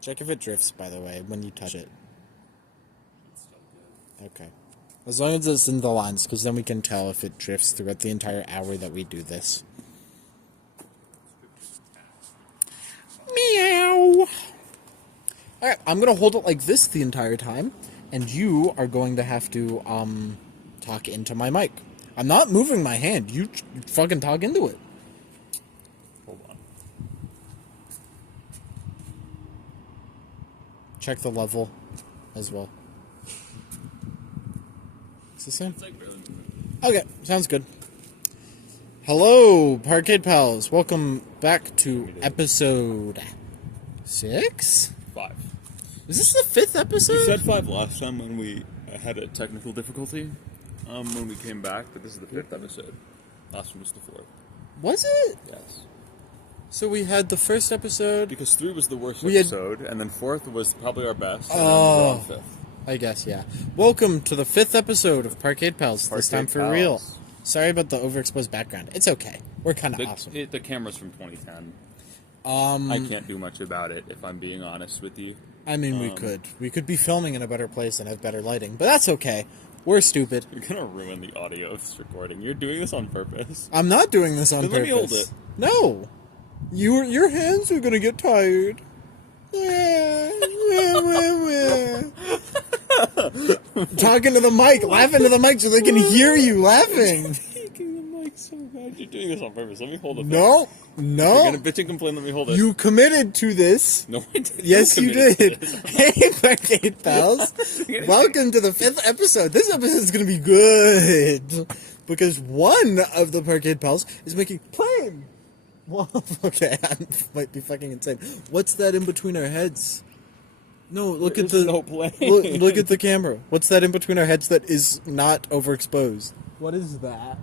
Check if it drifts, by the way, when you touch it. It's still good. Okay. As long as it's in the lines, because then we can tell if it drifts throughout the entire hour that we do this. Meow! Alright, I'm going to hold it like this the entire time, and you are going to have to, talk into my mic. I'm not moving my hand. You fucking talk into it. Hold on. Check the level as well. Is this in? It's like really moving. Okay, sounds good. Hello, Parkade Pals. Welcome back to episode 6? 5. Is this the 5th episode? We said 5 last time when we had a technical difficulty when we came back, but this is the 5th episode. Last one was the 4th. Was it? Yes. So we had the first episode. Because 3 was the worst We had- episode, and then 4th was probably our best, and Oh. then we're on 5th. I guess, yeah. Welcome to the 5th episode of Parkade Pals. This time Parkade for Pals. real. Sorry about the overexposed background. It's okay. We're kind of awesome. The camera's from 2010. I can't do much about it, if I'm being honest with you. I mean, we could. We could be filming in a better place and have better lighting, but that's okay. We're stupid. You're gonna ruin the audio of this recording. You're doing this on purpose. I'm not doing this on Then purpose. let me hold it. No. Your hands are gonna get tired. Talking to the mic, laughing to the mic so they can hear you laughing. Taking the mic so bad. You're doing this on purpose. Let me hold it. No, You're no. gonna bitch and complain. Let me hold it. You committed to this. No, I didn't. Yes, you committed did. to this. Hey, Parkade Pals. Welcome to the 5th episode. This episode is going to be good. Because one of the Parkade Pals is making plane. Well, okay, I might be fucking insane. What's that in between our heads? No, look at There's the no plane. look at the camera. What's that in between our heads that is not overexposed? What is that?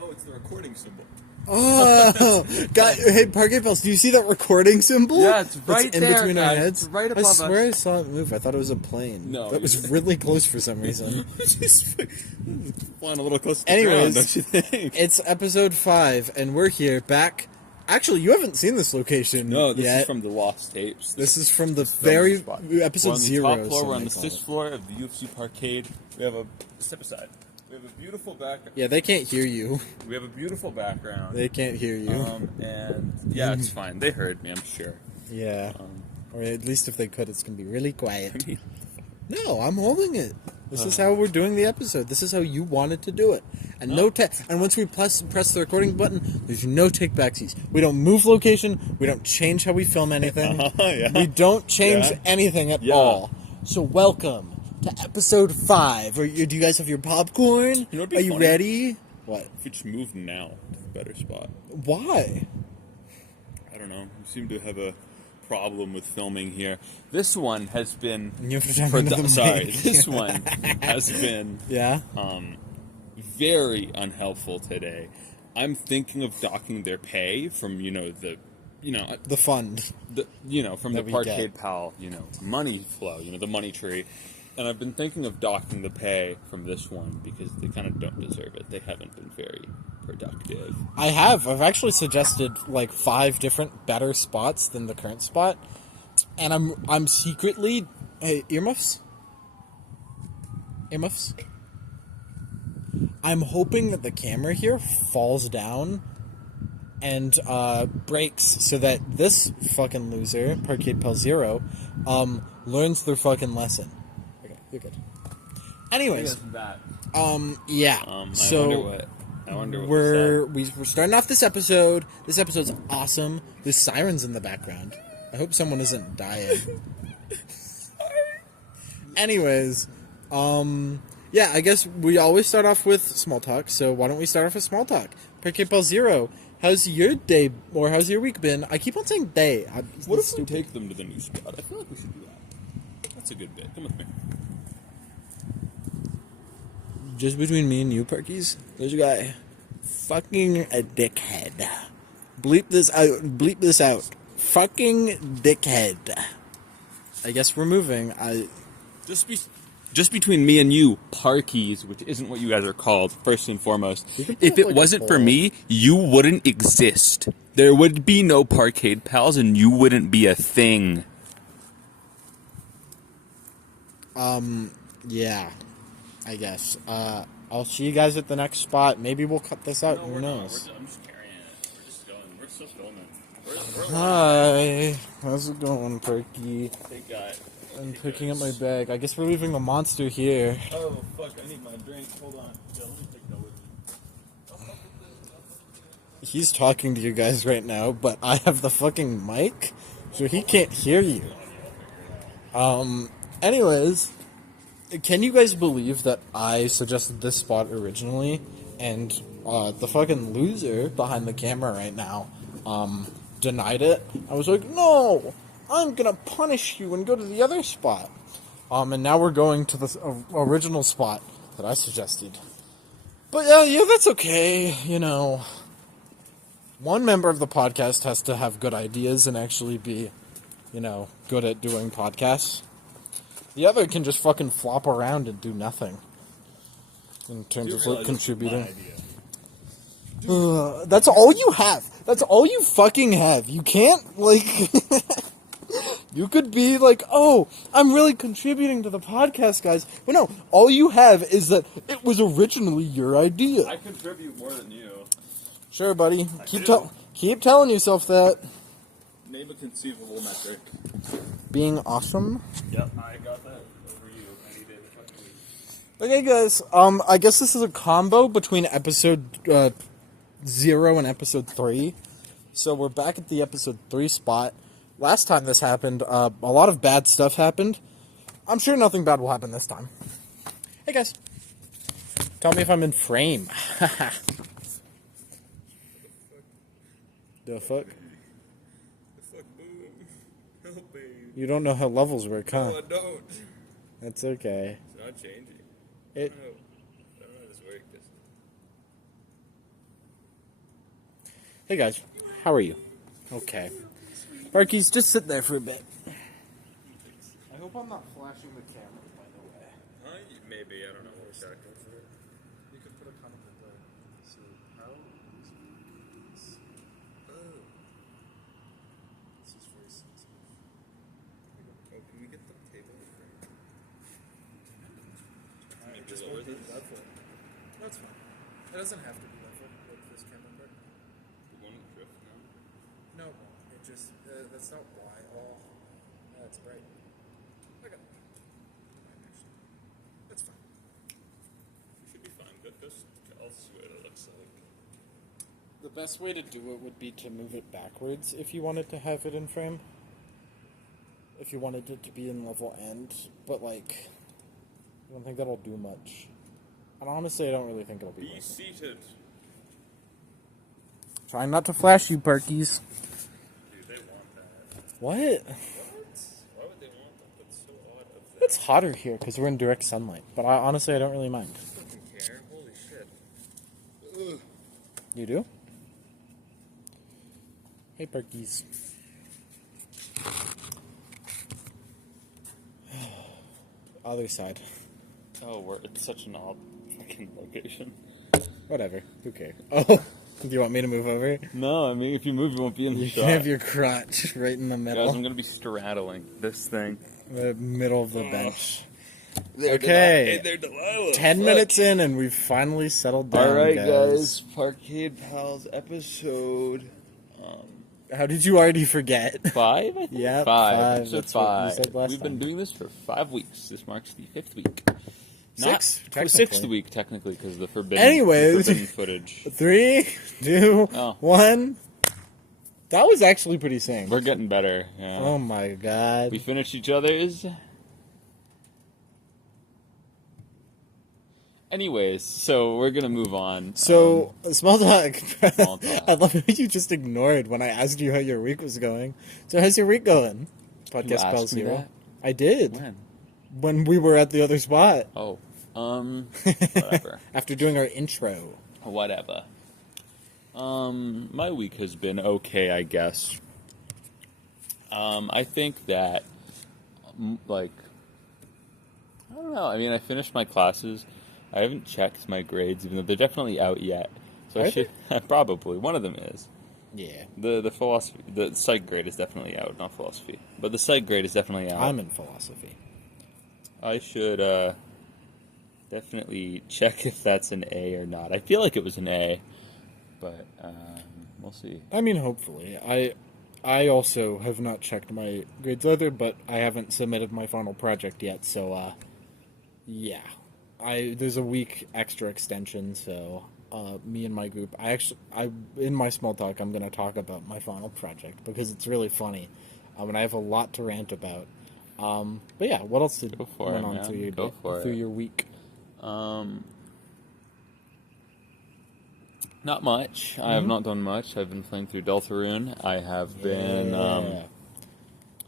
Oh, it's the recording symbol. Oh, God, hey, Parkade Pals, do you see that recording symbol? Yeah, it's that's right in there, between our guys. heads. It's right I above swear us. I saw it move. I thought it was a plane. No, that was really close for some reason. Just flying a little close to the Anyways, ground, don't you think? It's episode 5, and we're here back. Actually, you haven't seen this location No, this yet. is from the Lost Tapes. This is from the filming very spot. episode We're on the 0. top floor. some We're on they the call 6th it. floor of the UFC Parkade. We have a step aside. We have a beautiful background. Yeah, they can't hear you. We have a beautiful background. They can't hear you. And yeah, it's fine. They heard me, I'm sure. Yeah. Or at least if they could, it's going to be really quiet. I mean, No, I'm holding it. This is how we're doing the episode. This is how you wanted to do it. And and once we press the recording button, there's no take backsies. We don't move location. We don't change how we film anything. Yeah. We don't change Yeah. anything at Yeah. all. So welcome to episode 5. Do you guys have your popcorn? You know what'd be Are you funny? ready? What? if we just move now to a better spot. Why? I don't know. We seem to have a problem with filming here. This one has been... You have to talk into the Sorry. mic. This one has been Yeah? very unhelpful today. I'm thinking of docking their pay from, the fund. from the that we Parkade get. Pal, money flow, the money tree. And I've been thinking of docking the pay from this one because they kind of don't deserve it. They haven't been very productive. I have. I've actually suggested like 5 different better spots than the current spot, and I'm secretly earmuffs. Earmuffs. I'm hoping that the camera here falls down and breaks so that this fucking loser, Parkade Pal 0, learns their fucking lesson. Okay, you're good. Anyways, yeah. I wonder what we're starting off this episode. This episode's awesome. There's sirens in the background. I hope someone isn't dying. Anyways, yeah, I guess we always start off with small talk, so why don't we start off with small talk? Parkade Pal 0, how's your day, or how's your week been? I keep on saying day. What if we take them to the new spot? I feel like we should do that. That's a good bit. Come with me. Just between me and you, Parkies, there's a guy. Fucking a dickhead. Bleep this out. Bleep this out. Fucking dickhead. I guess we're moving. Just be... just between me and you, Parkies, which isn't what you guys are called, first and foremost, You can if put, it like, wasn't a for poll. me, you wouldn't exist. There would be no Parkade Pals, and you wouldn't be a thing. Yeah, I guess. I'll see you guys at the next spot. Maybe we'll cut this out. Who knows? I'm just carrying it. We're just going. We're still filming. Hi. How's it going, Perky? They got... I'm picking up my bag. I guess we're leaving the monster here. Oh, fuck, I need my drink. Hold on. Yeah, let me take that with me. He's talking to you guys right now, but I have the fucking mic, so he can't hear you. Anyways, can you guys believe that I suggested this spot originally, and the fucking loser behind the camera right now, denied it? I was like, no, I'm gonna punish you and go to the other spot. And now we're going to the original spot that I suggested. But yeah, that's okay, you know. One member of the podcast has to have good ideas and actually be, you know, good at doing podcasts. The other can just fucking flop around and do nothing in terms of like contributing. That's all you have. That's all you fucking have. You can't, like... You could be like, oh, I'm really contributing to the podcast, guys. But no, all you have is that it was originally your idea. I contribute more than you. Sure, buddy. Keep telling yourself that. Name a conceivable metric. Being awesome. Yep, I got that over you any day of the fucking week. Okay, guys. I guess this is a combo between episode 0 and episode 3. So we're back at the episode 3 spot. Last time this happened, a lot of bad stuff happened. I'm sure nothing bad will happen this time. Hey, guys. Tell me if I'm in frame. The fuck? The fuck, boom. Help me. You don't know how levels work, huh? No, I don't. That's okay. It's not changing. It. I don't know how this works. Hey, guys. How are you? Okay. Parky's, just sit there for a bit. I hope I'm not flashing the camera, by the way. Maybe, I don't know. We'll check. You could put a comment below. So, how is this? Oh. This is very sensitive. Oh, can we get the table? It just won't be level. That's fine. It doesn't have to be level with this camera part. The one drift now? No, it won't. It just, that's not why. Oh, that's bright. Okay. That's fine. We should be fine. I'll see what it looks like. The best way to do it would be to move it backwards if you wanted to have it in frame. If you wanted it to be in level end, but like, I don't think that'll do much. And honestly, I don't really think it'll be Be worth it. seated. Trying not to flash you, Perkies. Dude, they want that. What? What? Why would they want that? That's so odd of them. It's hotter here because we're in direct sunlight, but honestly, I don't really mind. I don't fucking care. Holy shit. Ugh. You do? Hey, Perkies. Other side. Oh, it's such an odd fucking location. Whatever. Who cares? Oh, do you want me to move over? No, I mean, if you move, you won't be in the You shot. can have your crotch right in the middle. Guys, I'm gonna be straddling this thing. The middle of the bench. There, Okay. Hey, there, Delilah. 10 Fuck. minutes in, and we've finally settled down. All right, guys. Parkade Pals episode How did you already forget? 5. I think? Yeah, 5. five. Episode That's what you 5. said last We've been time. doing this for 5 weeks. This marks the 5th week. Six, Not technically. 6th week technically because the forbidden. Anyways. the forbidden footage. 3, 2, Oh. 1. That was actually pretty sane. We're getting better. Yeah. Oh my god. We finished each other's. Anyways, so we're gonna move on. So, small talk. Small talk. I love how you just ignored when I asked you how your week was going. So, how's your week going? Podcast asked Pal me Zero. that? I did. When? When we were at the other spot. Oh, whatever. After doing our intro. Whatever. My week has been okay, I guess. I think that, like, I don't know. I mean, I finished my classes. I haven't checked my grades, even though they're definitely out yet. So Are I should probably one of them is. Yeah. The philosophy, the psych grade is definitely out, not philosophy, but the psych grade is definitely out. I'm in philosophy. I should definitely check if that's an A or not. I feel like it was an A, but we'll see. I mean, hopefully. I also have not checked my grades either, but I haven't submitted my final project yet, so yeah. There's a week extra extension, so me and my group, I in my small talk, I'm going to talk about my final project because it's really funny, and I have a lot to rant about. But yeah, what else did went on through your day, through your week? Not much. I have not done much. I've been playing through Deltarune. I have been.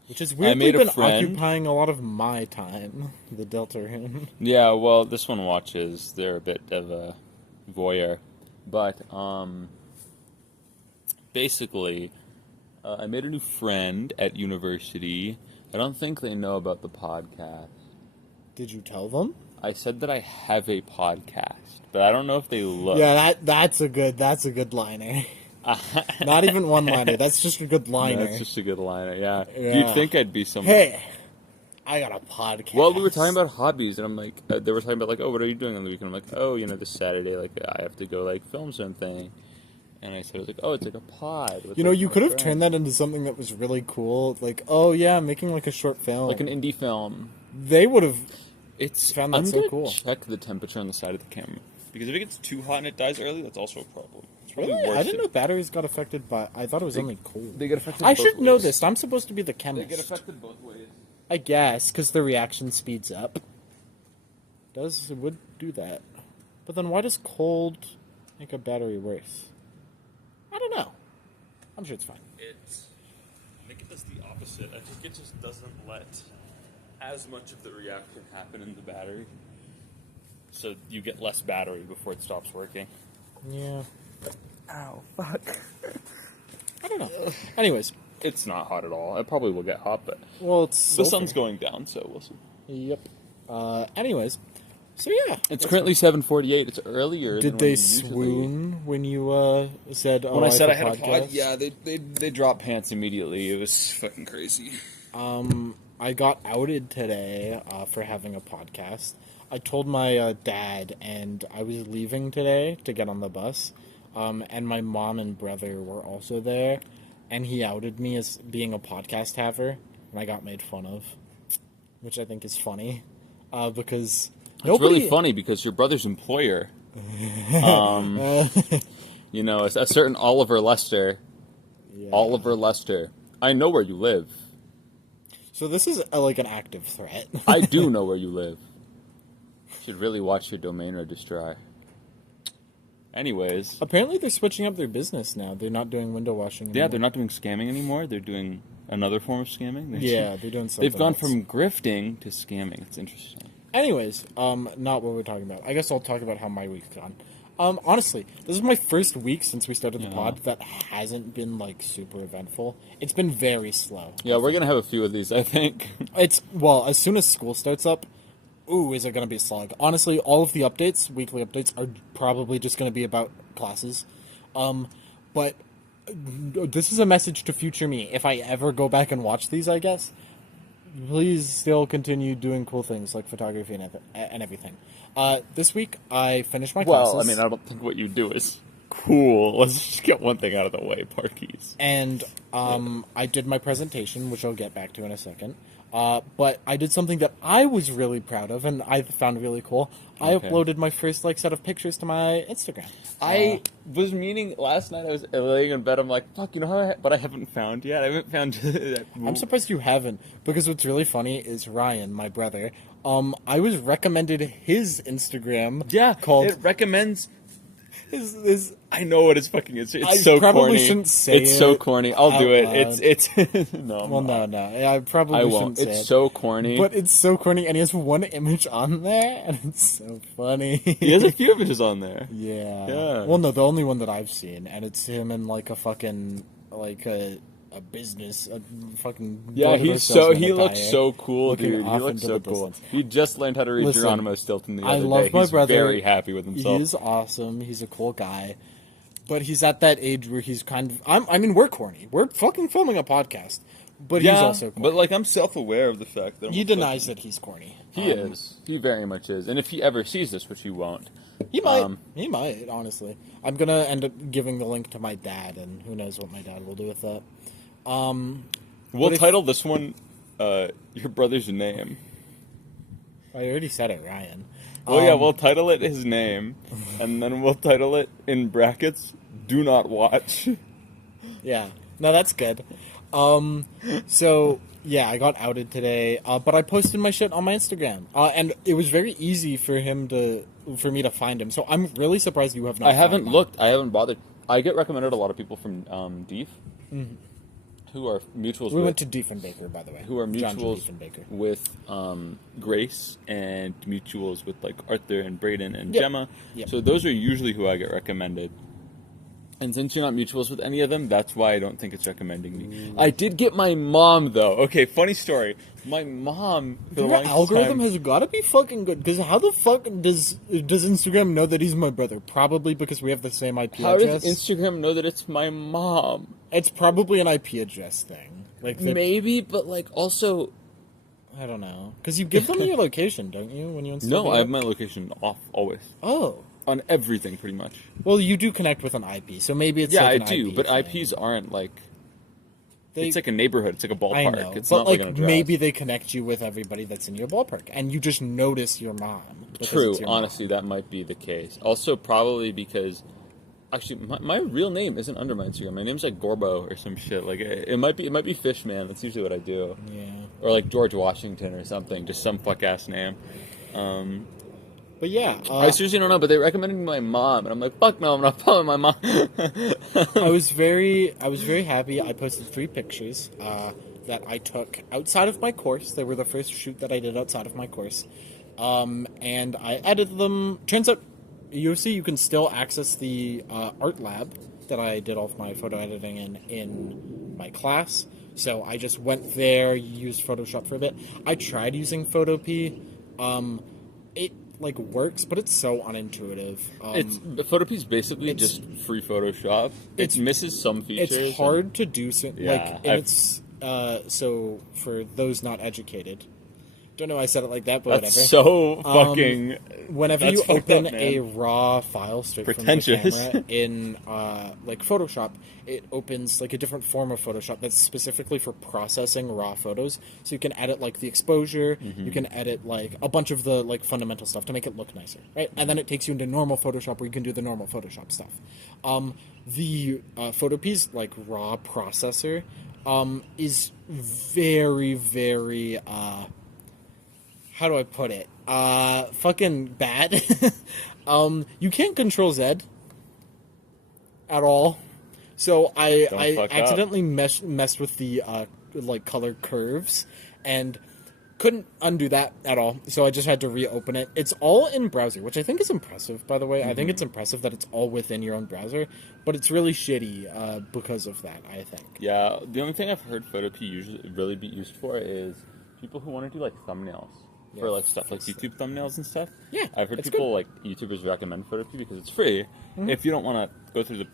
Which is weirdly made a been friend. occupying a lot of my time, the Deltarune. Yeah, well, this one watches. They're a bit of a voyeur, but basically, I made a new friend at university. I don't think they know about the podcast. Did you tell them? I said that I have a podcast, but I don't know if they look. Yeah, that's a good liner. Not even one liner. That's just a good liner. That's just a good liner. Yeah. Yeah. You'd think I'd be someone. Hey, I got a podcast. Well, we were talking about hobbies, and I'm like, they were talking about like, oh, what are you doing on the weekend? I'm like, oh, this Saturday, like, I have to go like film something. And I said, I was like, oh, it's like a pod. With, You know, like, you my could have friends. turned that into something that was really cool. Like, oh yeah, I'm making like a short film. Like an indie film. They would have. It's Found that I'm so gonna cool. check the temperature on the side of the camera because if it gets too hot and it dies early, that's also a problem. It's probably Really? worse. I didn't know batteries got affected by. I thought it was only cold. They get affected. I both should know ways. this. I'm supposed to be the They chemist. get affected both ways. I guess because the reaction speeds up. It would do that, but then why does cold make a battery worse? I don't know. I'm sure it's fine. I think it does the opposite. I think it just doesn't let as much of the reaction happen in the battery. So you get less battery before it stops working. Yeah. Ow, fuck. I don't know. Anyways, It's not hot at all. It probably will get hot, but well, it's the sun's going down, so we'll see. Yep. Anyways, so yeah. It's currently 7:48. It's earlier. Did than they when usually- swoon when you said? Oh, When I said I have had a pod, podcast? yeah, they dropped pants immediately. It was fucking crazy. I got outed today for having a podcast. I told my dad, and I was leaving today to get on the bus, and my mom and brother were also there, and he outed me as being a podcast haver, and I got made fun of, which I think is funny, because It's really funny because your brother's employer, a certain Oliver Lester. Yeah. Oliver Lester. I know where you live. So this is like an active threat. I do know where you live. Should really watch your domain registrar. Anyways, Apparently they're switching up their business now. They're not doing window washing anymore. yeah, they're not doing scamming anymore. They're doing another form of scamming. Yeah, they're doing something They've gone else. from grifting to scamming. It's interesting. Anyways, not what we're talking about. I guess I'll talk about how my week's gone. Honestly, this is my first week since we started the pod that hasn't been, like, super eventful. It's been very slow. Yeah, we're gonna have a few of these, I think. Well, as soon as school starts up, is it going to be a slog? Honestly, all of the updates, weekly updates, are probably just going to be about classes. But this is a message to future me. If I ever go back and watch these, I guess, please still continue doing cool things like photography and everything. This week, I finished my classes. Well, I mean, I don't think what you do is cool. Let's just get one thing out of the way, Parkies. And I did my presentation, which I'll get back to in a second. But I did something that I was really proud of and I found really cool. I uploaded my first set of pictures to my Instagram. I was meaning last night. I was laying in bed. I'm like, fuck, but I haven't found yet. I haven't found. I'm surprised you haven't, because what's really funny is Ryan, my brother. I was recommended his Instagram. Yeah, called it recommends. his I know what it's fucking. It's I so probably corny. shouldn't say it's so it corny. I'll do it. out It's no. well, no, I probably I shouldn't won't. say It's it. so corny. But it's so corny, and he has one image on there, and it's so funny. He has a few images on there. Yeah. Yeah. Well, no, the only one that I've seen, and it's him in like a fucking business, a fucking Yeah, he looks attire, so cool, looking dude. He off looks into so the cool. distance. He just learned how to read Listen, Geronimo Stilton the I other love day. my He's brother. very happy with himself. He's awesome. He's a cool guy. But he's at that age where he's kind of... I mean, we're corny. We're fucking filming a podcast. But he's also corny. But, like, I'm self-aware of the fact that He denies that he's corny. He is. He very much is. And if he ever sees this, which he won't... He might. He might, honestly. I'm going to end up giving the link to my dad, and who knows what my dad will do with that. We'll title this one, Your Brother's Name. I already said it, Ryan. Well, yeah, we'll title it his name, and then we'll title it, in brackets, Do Not Watch. Yeah. No, that's good. So, yeah, I got outed today, but I posted my shit on my Instagram. And it was very easy for me to find him. So I'm really surprised you have not I haven't found looked. I haven't bothered. I get recommended a lot of people from Deef, who are mutuals We with... went to Diefenbaker, by the way. Who are John G. mutuals Diefenbaker. with Grace, and mutuals with, like, Arthur and Brayden and Yep. Gemma. Yep. So those are usually who I get recommended. And since you're not mutuals with any of them, that's why I don't think it's recommending me. I did get my mom, though. Okay, funny story. My mom, for the Your longest algorithm time... has got to be fucking good. Because how the fuck does Instagram know that he's my brother? Probably because we have the same IP How address. does Instagram know that it's my mom? It's probably an IP address thing. Like Maybe, but, like, also... I don't know. Because you give them your location, don't you, when you install No, it? I have my location off, always. Oh. On everything, pretty much. Well, you do connect with an IP, so maybe it's Yeah, like I an do, IP but thing. IPs aren't, like... They- It's like a neighborhood. It's like a ballpark. I know, It's but not like an like address. maybe they connect you with everybody that's in your ballpark, and you just notice your mom. because True. it's your mom. Honestly, that might be the case. Also, probably because... Actually, my real name isn't under my Instagram. My name's like Gorbo or some shit. Like it might be Fishman. That's usually what I do. Yeah. Or like George Washington or something. Just some fuck ass name. But yeah, I seriously don't know. But they recommended me my mom, and I'm like, fuck no, I'm not following my mom. I was very happy. I posted 3 pictures that I took outside of my course. They were the first shoot that I did outside of my course, and I edited them. Turns out, you see, you can still access the art lab that I did all of my photo editing in my class. So I just went there, used Photoshop for a bit. I tried using Photopea. It like works, but it's so unintuitive. Photopea basically just free Photoshop. It misses some features. It's hard to do so. Yeah, like, and it's so for those not educated. Don't know why I said it like that, but That's whatever. so fucking... Whenever that's you fucked open up, a man. raw file straight Pretentious. from the camera in like Photoshop, it opens like a different form of Photoshop that's specifically for processing raw photos. So you can edit like the exposure, you can edit like a bunch of the like fundamental stuff to make it look nicer, right? And then it takes you into normal Photoshop where you can do the normal Photoshop stuff. The Photopea's like raw processor is very, very how do I put it? Fucking bad. You can't control Z at all. So I fuck up. accidentally messed with the like color curves and couldn't undo that at all. So I just had to reopen it. It's all in browser, which I think is impressive, by the way. I think it's impressive that it's all within your own browser, but it's really shitty because of that, I think. Yeah, the only thing I've heard Photopea usually really be used for is people who want to do like thumbnails. For like stuff like YouTube thumbnails and stuff. Yeah, I've heard it's people good. like YouTubers recommend Photopea because it's free. If you don't want to go through the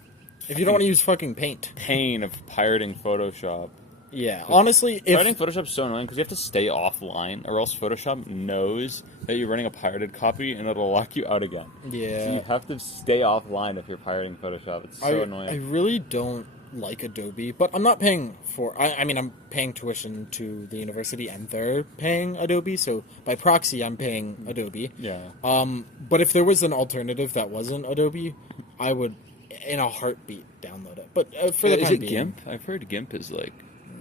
If you don't want to use fucking Paint. pain of pirating Photoshop. Yeah, honestly, if... Pirating Photoshop's so annoying because you have to stay offline, or else Photoshop knows that you're running a pirated copy and it'll lock you out again. Yeah. So you have to stay offline if you're pirating Photoshop. It's so annoying. I really don't like Adobe, but I'm not paying for... I mean, I'm paying tuition to the university, and they're paying Adobe, so by proxy, I'm paying Adobe. Yeah. But if there was an alternative that wasn't Adobe, I would, in a heartbeat, download it. But for the Is time it being... GIMP? I've heard GIMP is like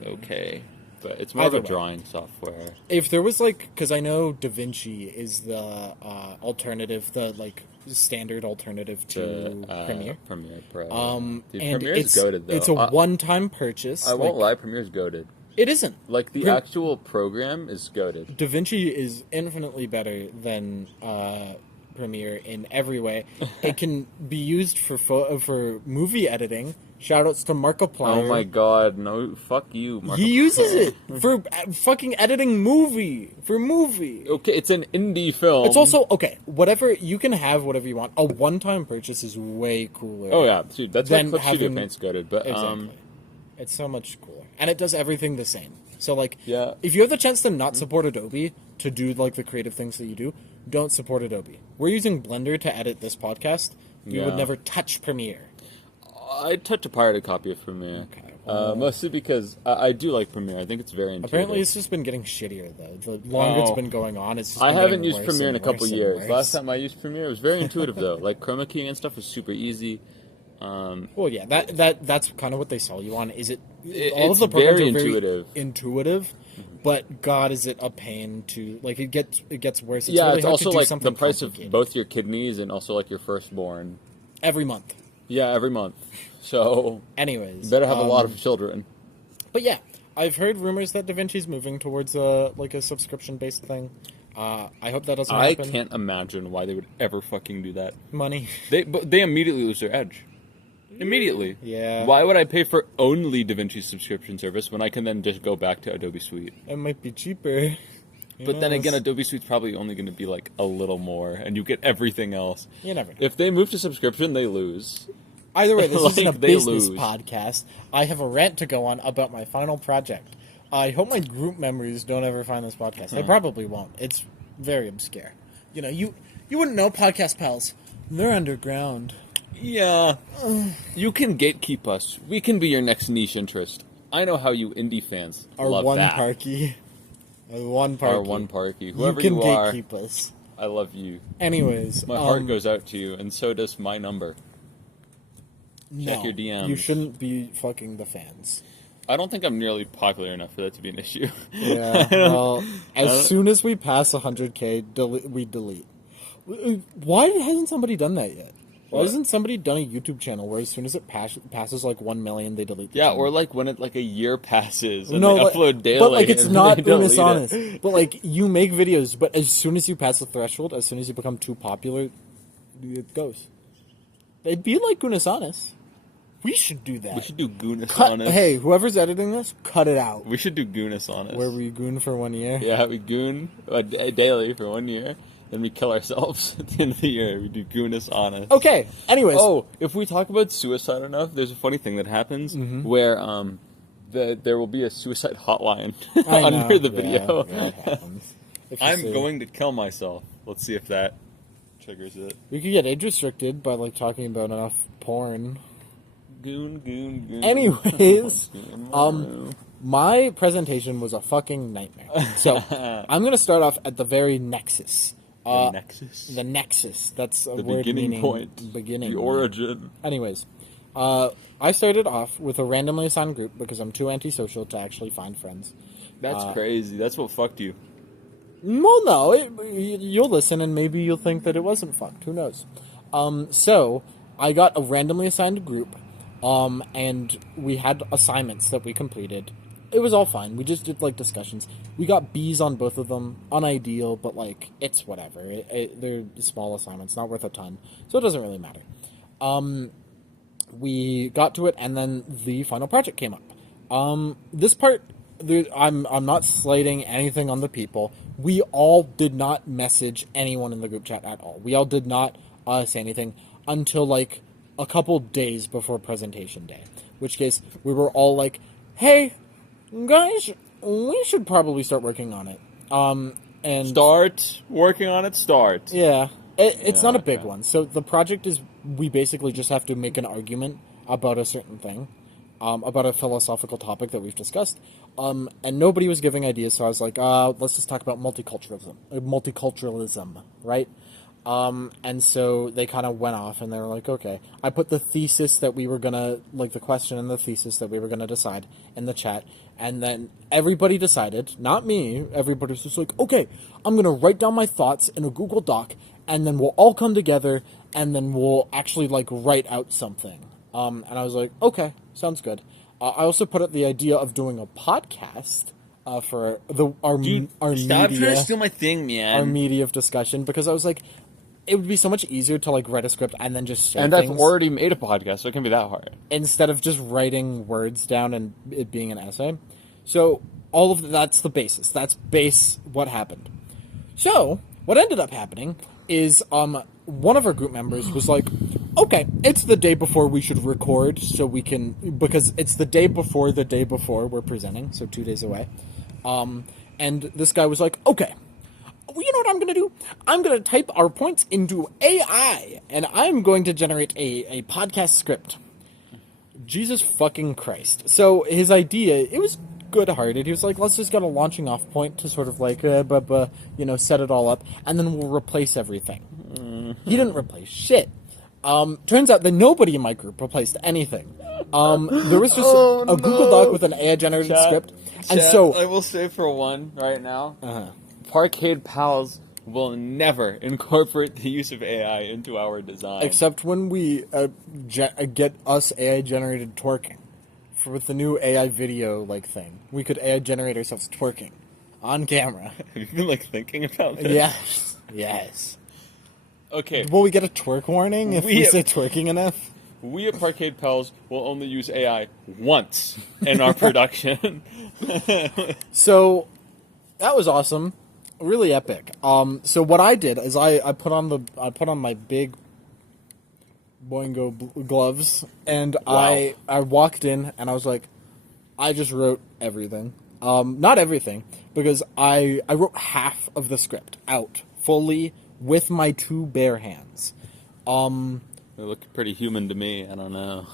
okay, but it's more of Either a way. drawing software. If there was, like... Because I know DaVinci is the alternative, the, like, standard alternative to Premiere. Premiere Pro. Dude, And Premiere's goated, though. it's a one-time purchase. I won't like, lie, Premiere's goated. It isn't. Like, the actual program is goated. DaVinci is infinitely better than Premiere in every way. It can be used for movie editing Shoutouts to Markiplier. Oh my god, no, fuck you, Markiplier. He uses it for fucking editing for movie. Okay, it's an indie film. It's also, okay, whatever, you can have whatever you want. A one-time purchase is way cooler. Oh yeah, dude, that's why Clip Studio having- Paint's good, but Exactly. It's so much cooler. And it does everything the same. So, like, Yeah. if you have the chance to not support Adobe to do, like, the creative things that you do, don't support Adobe. We're using Blender to edit this podcast. You would Yeah. never touch Premiere. I touch a pirated copy of Premiere. Okay, well- Mostly because I do like Premiere. I think it's very intuitive. Apparently, it's just been getting shittier, though. The longer it's been going on, it's just I been haven't getting used worse Premiere in a and couple worse and years. worse. Last time I used Premiere, it was very intuitive though. Like chroma keying and stuff was super easy. Well, yeah, that's kind of what they sell you on. Is it? All It's of the programs very are very intuitive. intuitive, but God, is it a pain to like? It gets worse. It's Yeah, really it's hard also to do like the something price of complicated. both your kidneys and also like your firstborn. every month. Yeah, every month. So Anyways, you better have a lot of children. But yeah, I've heard rumors that DaVinci's moving towards a subscription based thing. I hope that doesn't I happen. can't imagine why they would ever fucking do that. Money. But they immediately lose their edge. Immediately. Yeah. Why would I pay for only DaVinci's subscription service when I can then just go back to Adobe Suite? It might be cheaper. But then again, Adobe Suite's probably only going to be like a little more, and you get everything else. You never know. If they move to subscription, they lose. Either way, this isn't a Like, they business lose. podcast. I have a rant to go on about my final project. I hope my group members don't ever find this podcast. They probably won't. It's very obscure. You know, you wouldn't know Podcast Pals. They're underground. Yeah. You can gatekeep us. We can be your next niche interest. I know how you indie fans Our love one that. parky. Our one parky. Our one parky. You Whoever can you are, gatekeep us. I love you. Anyways, My heart goes out to you, and so does my number. Check no, your DMs. You shouldn't be fucking the fans. I don't think I'm nearly popular enough for that to be an issue. Yeah, well, as soon as we pass 100K, we delete. Why hasn't somebody done that yet? Why What? hasn't somebody done a YouTube channel where as soon as it passes like 1 million, they delete the Yeah, channel? or like when it like a year passes and No, they like, upload daily. but like it's and not they delete Unis it. Honest. But like you make videos, but as soon as you pass the threshold, as soon as you become too popular, it goes. It'd be like Unis Honest. We should do that. We should do Goonis cut. Honest. Hey, whoever's editing this, cut it out. We should do Goonis Honest. Where we goon for 1 year. Yeah, we goon daily for 1 year, then we kill ourselves at the end of the year. We do Goonis Honest. Okay. Anyways. Oh, if we talk about suicide enough, there's a funny thing that happens where there will be a suicide hotline I know. under the Yeah, video. yeah, it happens. If you I'm see- going to kill myself. Let's see if that triggers it. We could get age restricted by like talking about enough porn. Goon. Anyways, Goon in my room. my presentation was a fucking nightmare. So I'm gonna start off at the very nexus. The nexus. The nexus. That's a The word beginning meaning point. beginning. The origin. Anyways, I started off with a randomly assigned group because I'm too antisocial to actually find friends. That's crazy. That's what fucked you. Well, no, you'll listen and maybe you'll think that it wasn't fucked. Who knows? So I got a randomly assigned group, and we had assignments that we completed. It was all fine. We just did like discussions. We got B's on both of them. Unideal, but like it's whatever. They're small assignments, not worth a ton, so it doesn't really matter. We got to it, and then the final project came up. This part, I'm not slighting anything on the people. We all did not message anyone in the group chat at all. We all did not say anything until like a couple days before presentation day. Which case, we were all like, "Hey, guys, we should probably start working on it." And Start working on it. Start. yeah, it's not a big okay. one. So the project is, we basically just have to make an argument about a certain thing, about a philosophical topic that we've discussed. And nobody was giving ideas, so I was like, let's just talk about multiculturalism, right? And so they kind of went off, and they were like, okay. I put the thesis that we were gonna, like the question and the thesis that we were gonna decide in the chat, and then everybody decided, not me, everybody was just like, okay, I'm gonna write down my thoughts in a Google Doc, and then we'll all come together, and then we'll actually, like, write out something. And I was like, okay, sounds good. I also put up the idea of doing a podcast, for our Stop trying media, to steal my thing, man. our media of discussion, because I was like, it would be so much easier to like write a script and then just say And I've things already made a podcast, so it can be that hard. instead of just writing words down and it being an essay. So all of that's the basis. That's base what happened. So what ended up happening is one of our group members was like, okay, it's the day before we should record so we can, because it's the day before we're presenting, so 2 days away. And this guy was like, okay, well, you know what I'm going to do? I'm going to type our points into AI, and I'm going to generate a podcast script. Jesus fucking Christ. So his idea, it was good-hearted. He was like, let's just get a launching off point to sort of like, set it all up, and then we'll replace everything. He didn't replace shit. Turns out that nobody in my group replaced anything. There was just a Google Doc with an AI-generated script. And so I will say for one right now, Parkade Pals will never incorporate the use of AI into our design. Except when we get us AI-generated twerking. With the new AI video thing. We could AI generate ourselves twerking. On camera. Have you been thinking about this? Yes. Yes. Okay. Will we get a twerk warning if we say twerking enough? We at Parkade Pals will only use AI once in our production. So, that was awesome. Really epic. So what I did is I put on my big Boingo gloves, and wow. I walked in, and I was like, I just wrote everything. Not everything, because I wrote half of the script out, fully, with my two bare hands. They look pretty human to me, I don't know.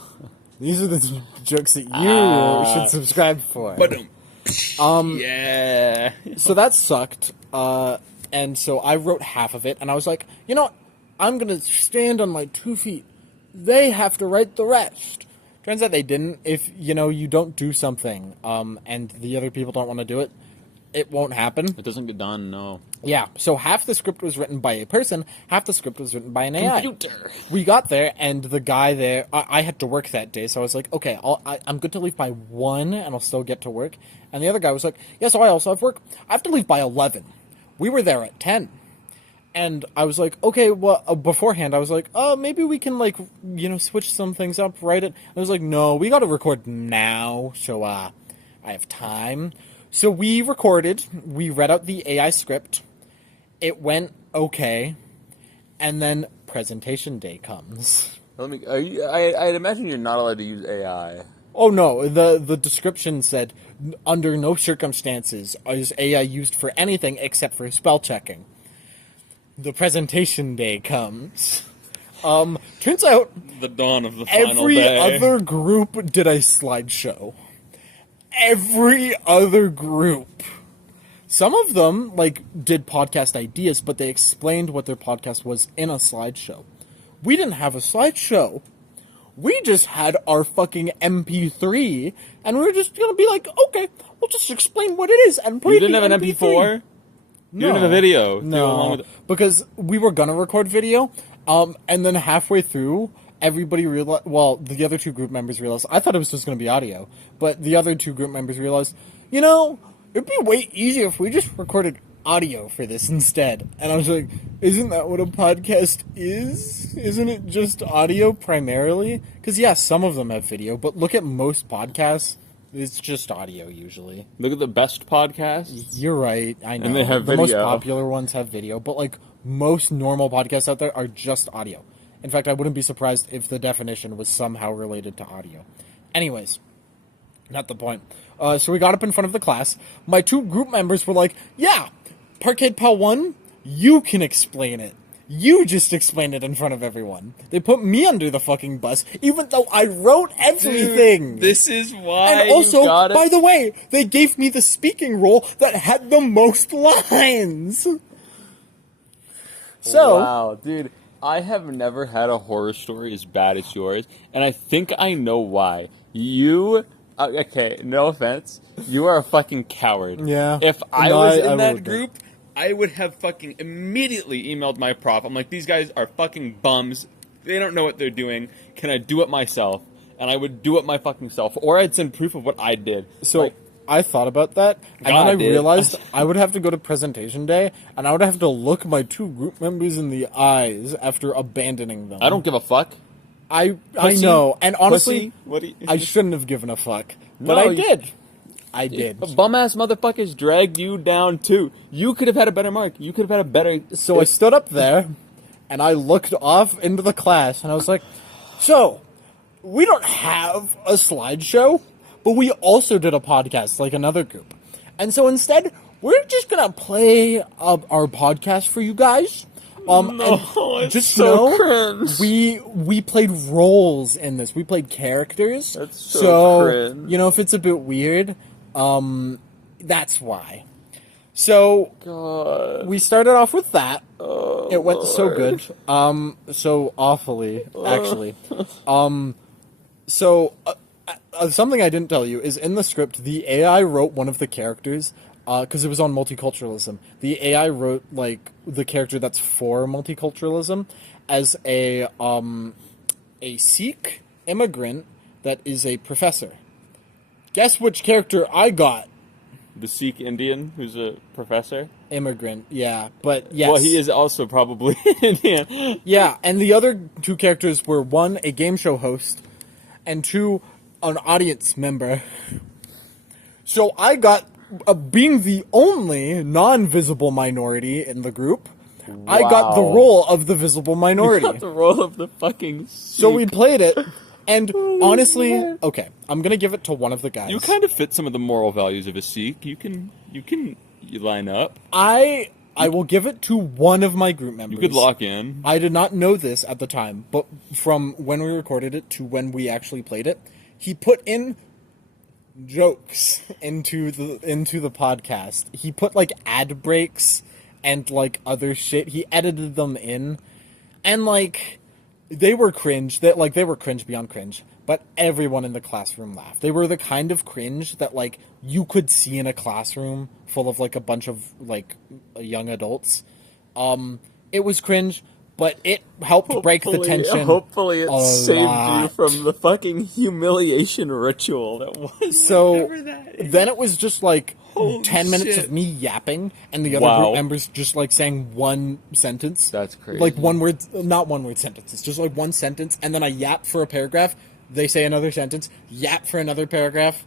These are the jokes that you should subscribe for. But, yeah. So that sucked, and so I wrote half of it, and I was like, you know what? I'm gonna stand on my 2 feet. They have to write the rest. Turns out they didn't. If, you don't do something, and the other people don't want to do it, it won't happen. It doesn't get done, no. Yeah, so half the script was written by a person, half the script was written by an AI. Computer. We got there, and the guy there, I had to work that day, so I was like, okay, I'm good to leave by 1, and I'll still get to work. And the other guy was like, yeah, so I also have work. I have to leave by 11. We were there at 10. And I was like, okay, well, beforehand, I was like, maybe we can, switch some things up, write it. I was like, no, we got to record now, so, I have time. So we recorded, we read out the AI script, it went okay, and then presentation day comes. I'd imagine you're not allowed to use AI. Oh, no, the description said, under no circumstances is AI used for anything except for spell checking. The presentation day comes. Turns out the dawn of the final day. Every other group did a slideshow. Every other group. Some of them, did podcast ideas, but they explained what their podcast was in a slideshow. We didn't have a slideshow. We just had our fucking MP3, and we were just gonna be like, okay, we'll just explain what it is and play. You didn't have an MP4? No. You didn't have a video. No, because we were gonna record video, and then halfway through, everybody realized, well, the other two group members realized, I thought it was just gonna be audio, but the other two group members realized, it'd be way easier if we just recorded audio for this instead. And I was like, isn't that what a podcast is? Isn't it just audio primarily? Because, yeah, some of them have video, but look at most podcasts. It's just audio, usually. Look at the best podcasts. You're right, I know. And they have the video. most popular ones have video, but, most normal podcasts out there are just audio. In fact, I wouldn't be surprised if the definition was somehow related to audio. Anyways, not the point. So we got up in front of the class. My two group members were like, yeah, Parkade Pal 1, you can explain it. You just explained it in front of everyone. They put me under the fucking bus, even though I wrote everything. Dude, this is why. And also, by the way, they gave me the speaking role that had the most lines. So, wow, dude, I have never had a horror story as bad as yours, and I think I know why. You, okay, no offense, you are a fucking coward. Yeah. If I was in that group, I would have fucking immediately emailed my prof. I'm like, these guys are fucking bums. They don't know what they're doing. Can I do it myself? And I would do it my fucking self. Or I'd send proof of what I did. So, I thought about that, and God, then I dude. realized I would have to go to presentation day, and I would have to look my 2 group members in the eyes after abandoning them. I don't give a fuck. I Pussy? know, and honestly, Pussy? What do you... I shouldn't have given a fuck, but No, I you- did. I did. Bum-ass motherfuckers dragged you down, too. You could have had a better mark. You could have had a better... So I stood up there, and I looked off into the class, and I was like, so, we don't have a slideshow, but we also did a podcast like another group. And so instead, we're just gonna play our podcast for you guys. And it's just so know, cringe. we played roles in this. We played characters. That's so cringe. You know, if it's a bit weird, that's why. So God. we started off with that. Oh, It went so Lord. good. So awfully, actually. So something I didn't tell you is in the script, the AI wrote one of the characters, because it was on multiculturalism. The AI wrote, like, the character that's for multiculturalism as a Sikh immigrant that is a professor. Guess which character I got? The Sikh Indian who's a professor? Immigrant, yeah. But yes. Well, he is also probably Indian. Yeah, and the other 2 characters were 1, a game show host, and 2, an audience member. So I got, being the only non-visible minority in the group, I got the Wow. role of the visible minority. You got the role of the fucking So Sikh. we played it, and honestly, God. okay, I'm gonna give it to one of the guys. You kind of fit some of the moral values of a Sikh. You line up. I will give it to one of my group members. You could lock in. I did not know this at the time, but from when we recorded it to when we actually played it, he put in jokes into the podcast. He put like ad breaks and like other shit. He edited them in, and like they were cringe. They were cringe beyond cringe. But everyone in the classroom laughed. They were the kind of cringe that like you could see in a classroom full of like a bunch of like young adults. It was cringe, but it helped break the tension. Hopefully it a saved lot. you from the fucking humiliation ritual that was. So whatever that is. then it was just like Holy 10 minutes shit. of me yapping and the other Wow. group members just like saying one sentence. That's crazy. Like one word, not one word sentences, just like one sentence, and then I yap for a paragraph. They say another sentence, yap for another paragraph.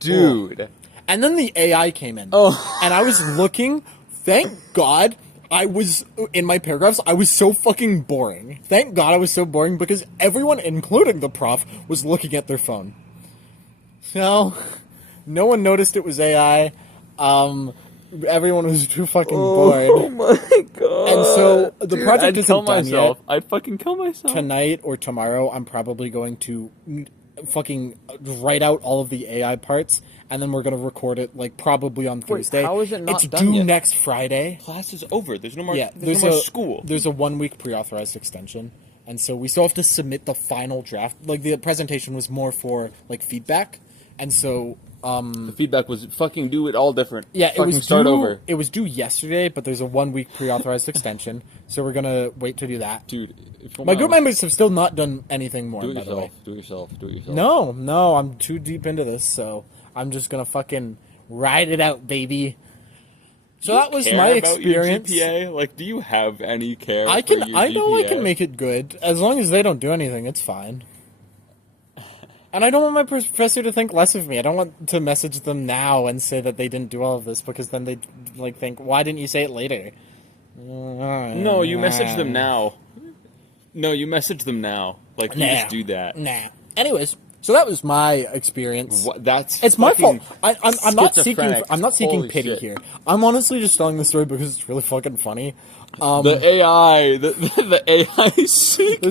Dude. And then the AI came in. Oh. And I was looking, thank God I was, in my paragraphs, I was so fucking boring. Thank God I was so boring because everyone, including the prof, was looking at their phone. So, no one noticed it was AI. Everyone was too fucking bored. Oh my god. And so, the Dude, project I'd isn't kill done myself. yet. I'd fucking kill myself. Tonight or tomorrow, I'm probably going to fucking write out all of the AI parts, and then we're going to record it, like, probably on Thursday. how is it not It's done due yet? next Friday. Class is over. There's no more. Yeah, there's no more school. There's a 1 week pre-authorized extension, and so we still have to submit the final draft. Like, the presentation was more for, like, feedback, and so... The feedback was fucking do it all different. Yeah, it fucking was start due, over. It was due yesterday, but there's a 1 week pre-authorized extension, so we're gonna wait to do that. Dude, if My group members have still not done anything more, do it by the way. yourself. Do it yourself. Do it yourself. No, I'm too deep into this, so I'm just gonna fucking ride it out, baby. So that was Care my about your experience. GPA? Like, do you have any care? I for can, your I know I GPA? can make it good as long as they don't do anything. It's fine. And I don't want my professor to think less of me. I don't want to message them now and say that they didn't do all of this because then they like think, why didn't you say it later? No, you message them now. No, you message them now. Like, you just do that. Nah. Anyways, so that was my experience. What, that's It's my fault. fucking I'm not seeking. schizophrenic. I'm not seeking Holy pity shit. here. I'm honestly just telling the story because it's really fucking funny. The AI, the AI Sikh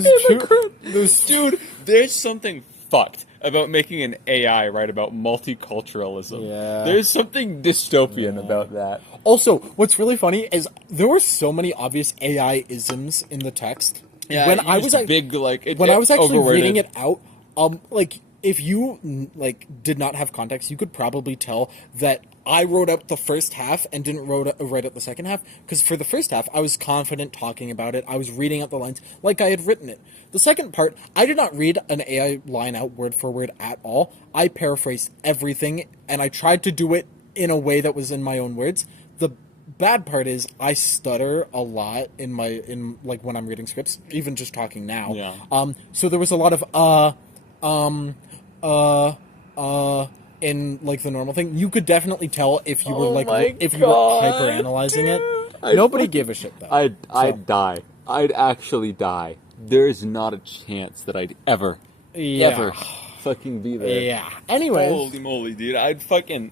There's Dude, there's something fucked about making an AI write about multiculturalism. Yeah. There's something dystopian about that. Also, what's really funny is there were so many obvious AI isms in the text. Yeah, when it I used was like, big, like, when I was actually overrated. reading it out, like if you like did not have context, you could probably tell that I wrote out the first half and didn't write out the second half, because for the first half I was confident talking about it. I was reading out the lines like I had written it. The second part, I did not read an AI line out word for word at all. I paraphrased everything, and I tried to do it in a way that was in my own words. The bad part is I stutter a lot in like when I'm reading scripts, even just talking now. Yeah. So there was a lot of in like the normal thing. You could definitely tell if you were if you were hyper analyzing it. Nobody gave a shit though. I'd die. I'd actually die. There's not a chance that I'd ever fucking be there. Yeah. Anyways, Holy moly, dude! I'd fucking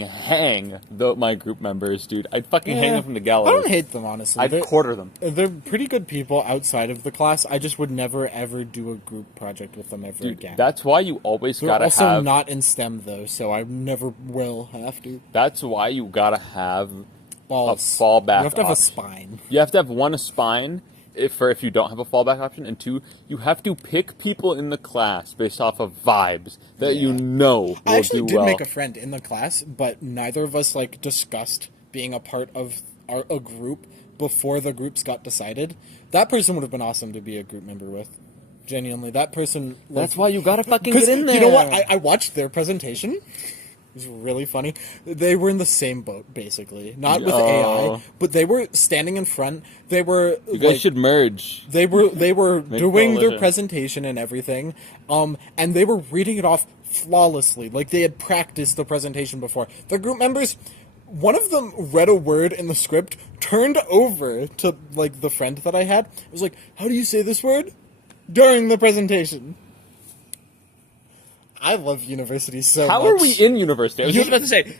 hang my group members, dude. I'd fucking hang them from the gallows. I don't hate them, honestly. I'd quarter them. They're pretty good people outside of the class. I just would never ever do a group project with them ever again. That's why you always gotta have. They're also not in STEM though, so I never will have to. That's why you gotta have Balls. a fallback. You have to have option. a spine. You have to have one, a spine. If you don't have a fallback option, and two, you have to pick people in the class based off of vibes that you know will do well. I actually did make a friend in the class, but neither of us like discussed being a part of a group before the groups got decided. That person would have been awesome to be a group member with. Genuinely, that person. That's why you gotta fucking get in there. You know what? I watched their presentation. It was really funny. They were in the same boat, basically. Not with AI, but they were standing in front. They were. You guys should merge. They were doing their coalition. presentation and everything, and they were reading it off flawlessly, like they had practiced the presentation before. The group members, one of them read a word in the script, turned over to like the friend that I had. It was like, "How do you say this word?" During the presentation. I love university so much. How are we in university? I was just about to say.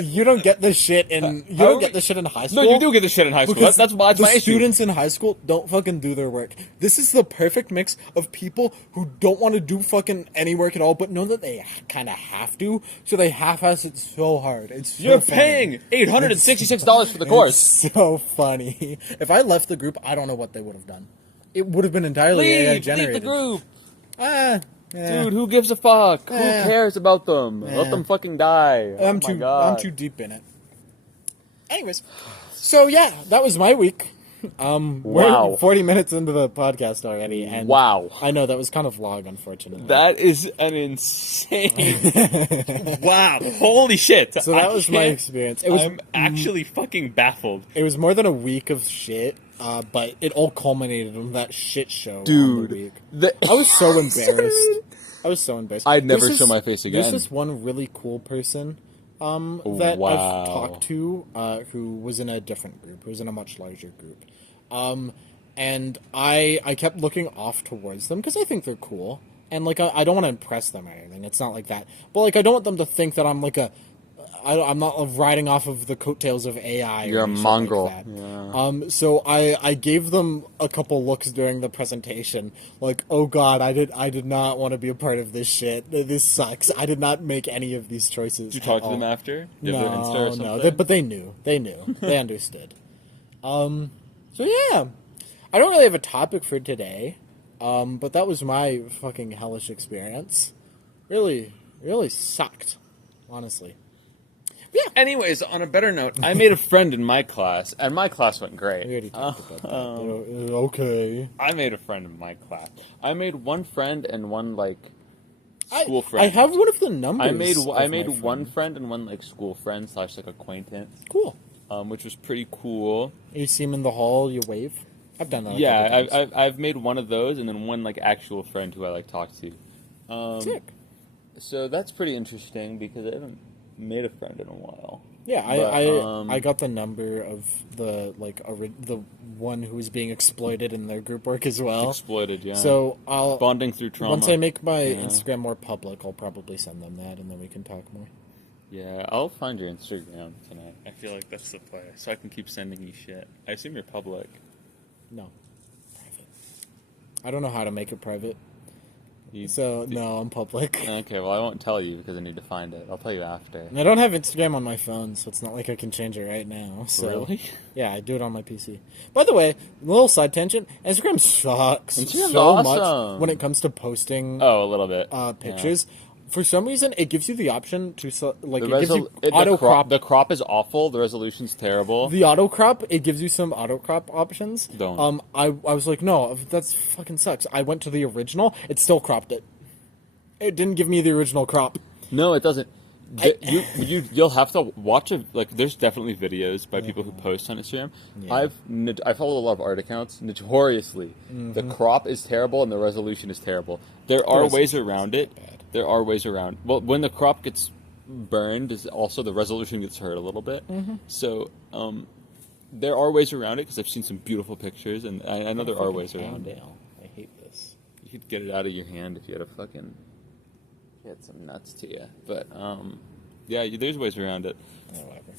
You don't get this shit in. You don't get this shit in high school. No, you do get this shit in high school. That's my the issue. Students in high school don't fucking do their work. This is the perfect mix of people who don't want to do fucking any work at all, but know that they kind of have to, so they half-ass it so hard. It's so You're funny. paying $866 for the course. It's so funny. If I left the group, I don't know what they would have done. It would have been entirely AI generated. Leave the group. Yeah. Dude, who gives a fuck? Who cares about them? Let them fucking die. I'm too deep in it. Anyways, so yeah, that was my week. We're 40 minutes into the podcast already, and wow, I know that was kind of long, unfortunately. That is an insane. Wow, holy shit! So that was my experience. I'm actually fucking baffled. It was more than a week of shit. But it all culminated in that shit show. Dude, I was so embarrassed. I'd never show my face again. There's this one really cool person that I've talked to who was in a different group, who was in a much larger group. And I kept looking off towards them because I think they're cool. And, like, I don't want to impress them or anything. It's not like that. But, like, I don't want them to think that I'm, like, I'm not riding off of the coattails of AI. You're a mongrel. Like that. Yeah. So I gave them a couple looks during the presentation, like, oh god, I did not want to be a part of this shit. This sucks. I did not make any of these choices. Did you talk to them after? No. But they knew. They understood. So yeah, I don't really have a topic for today. But that was my fucking hellish experience. Really sucked, honestly. Yeah. Anyways, on a better note, I made a friend in my class, and my class went great. We already talked about that. Okay. I made a friend in my class. I made one friend and one, like, school friend. I have one of the numbers. I made one friend and one, like, school friend / like, acquaintance. Cool. Which was pretty cool. You see him in the hall, you wave? I've done that. Yeah, I've made one of those, and then one, like, actual friend who I, like, talk to. Sick. So that's pretty interesting, because I haven't made a friend in a while. Yeah, I got the number of the the one who was being exploited in their group work as well. Exploited, yeah. So I'll bonding through trauma. Once I make my Instagram more public, I'll probably send them that, and then we can talk more. Yeah, I'll find your Instagram tonight. I feel like that's the play, so I can keep sending you shit. I assume you're public. No, private. I don't know how to make it private. No, I'm public. Okay, well, I won't tell you because I need to find it. I'll tell you after. And I don't have Instagram on my phone, so it's not like I can change it right now. So, Really? Yeah, I do it on my PC. By the way, a little side tangent, Instagram sucks Instagram's so awesome. much when it comes to posting Oh, a little bit. pictures. Yeah. For some reason, it gives you the option to, like, The it gives you auto crop. The crop is awful. The resolution's terrible. The auto crop, it gives you some auto crop options. Don't. I was like, no, that's fucking sucks. I went to the original, it still cropped it. It didn't give me the original crop. No, it doesn't. You'll have to watch there's definitely videos by people who post on Instagram. Yeah. I follow a lot of art accounts. Notoriously, the crop is terrible and the resolution is terrible. There are ways around it. There are ways around. Well, when the crop gets burned, is also the resolution gets hurt a little bit. So there are ways around it because I've seen some beautiful pictures, and I know there are ways around it. I hate this. You could get it out of your hand if you had had some nuts to you. But yeah, there's ways around it. Oh, whatever.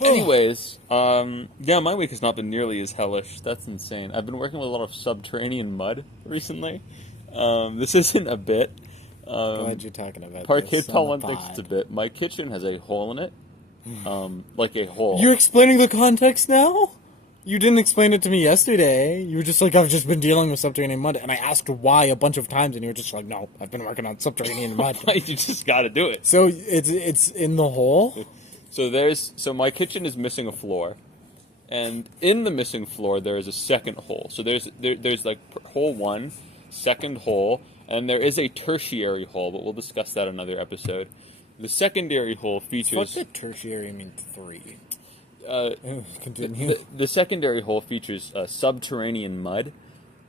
Anyways, yeah, my week has not been nearly as hellish. That's insane. I've been working with a lot of subterranean mud recently. This isn't a bit. Glad you're talking about Parkade this. Paul one thinks it's a bit. My kitchen has a hole in it. Like a hole. You're explaining the context now? You didn't explain it to me yesterday. You were just like, I've just been dealing with subterranean mud. And I asked why a bunch of times, and you were just like, no, I've been working on subterranean mud. You just gotta do it. So it's in the hole? So my kitchen is missing a floor. And in the missing floor, there is a second hole. So there's like hole 1, second hole, and there is a tertiary hole, but we'll discuss that another episode. The secondary hole features... What did tertiary mean 3? Continue. The secondary hole features subterranean mud,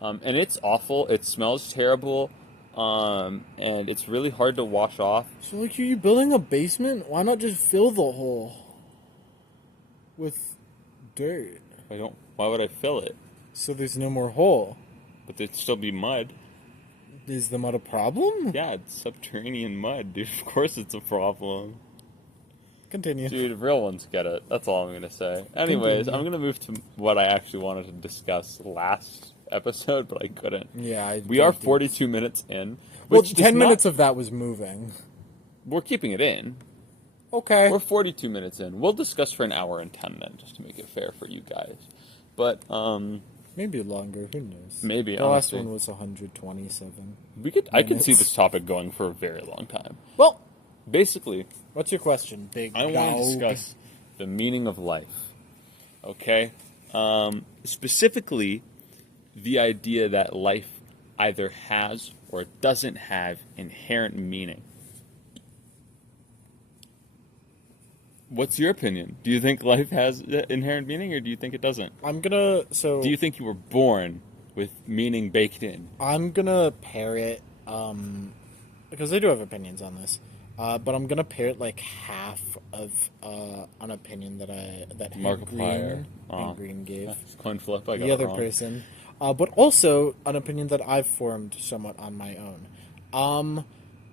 and it's awful. It smells terrible, and it's really hard to wash off. So, like, are you building a basement? Why not just fill the hole with dirt? Why would I fill it? So there's no more hole. But there'd still be mud. Is the mud a problem? Yeah, it's subterranean mud, dude. Of course it's a problem. Continue. Dude, real ones get it. That's all I'm going to say. Anyways, I'm going to move to what I actually wanted to discuss last episode, but I couldn't. Yeah, we are 42 minutes in. Well, 10 minutes of that was moving. We're keeping it in. Okay. We're 42 minutes in. We'll discuss for an hour and 10 then, just to make it fair for you guys. But, maybe longer, who knows? Maybe, the last one was 127. I could see this topic going for a very long time. Well, basically... What's your question, big I want to discuss the meaning of life. Okay? Specifically, the idea that life either has or doesn't have inherent meaning. What's your opinion? Do you think life has inherent meaning, or do you think it doesn't? Do you think you were born with meaning baked in? I'm gonna pair it, because I do have opinions on this. But I'm gonna pair it like half of an opinion that Green gave. Coin flip. I got the other wrong. person, but also an opinion that I've formed somewhat on my own.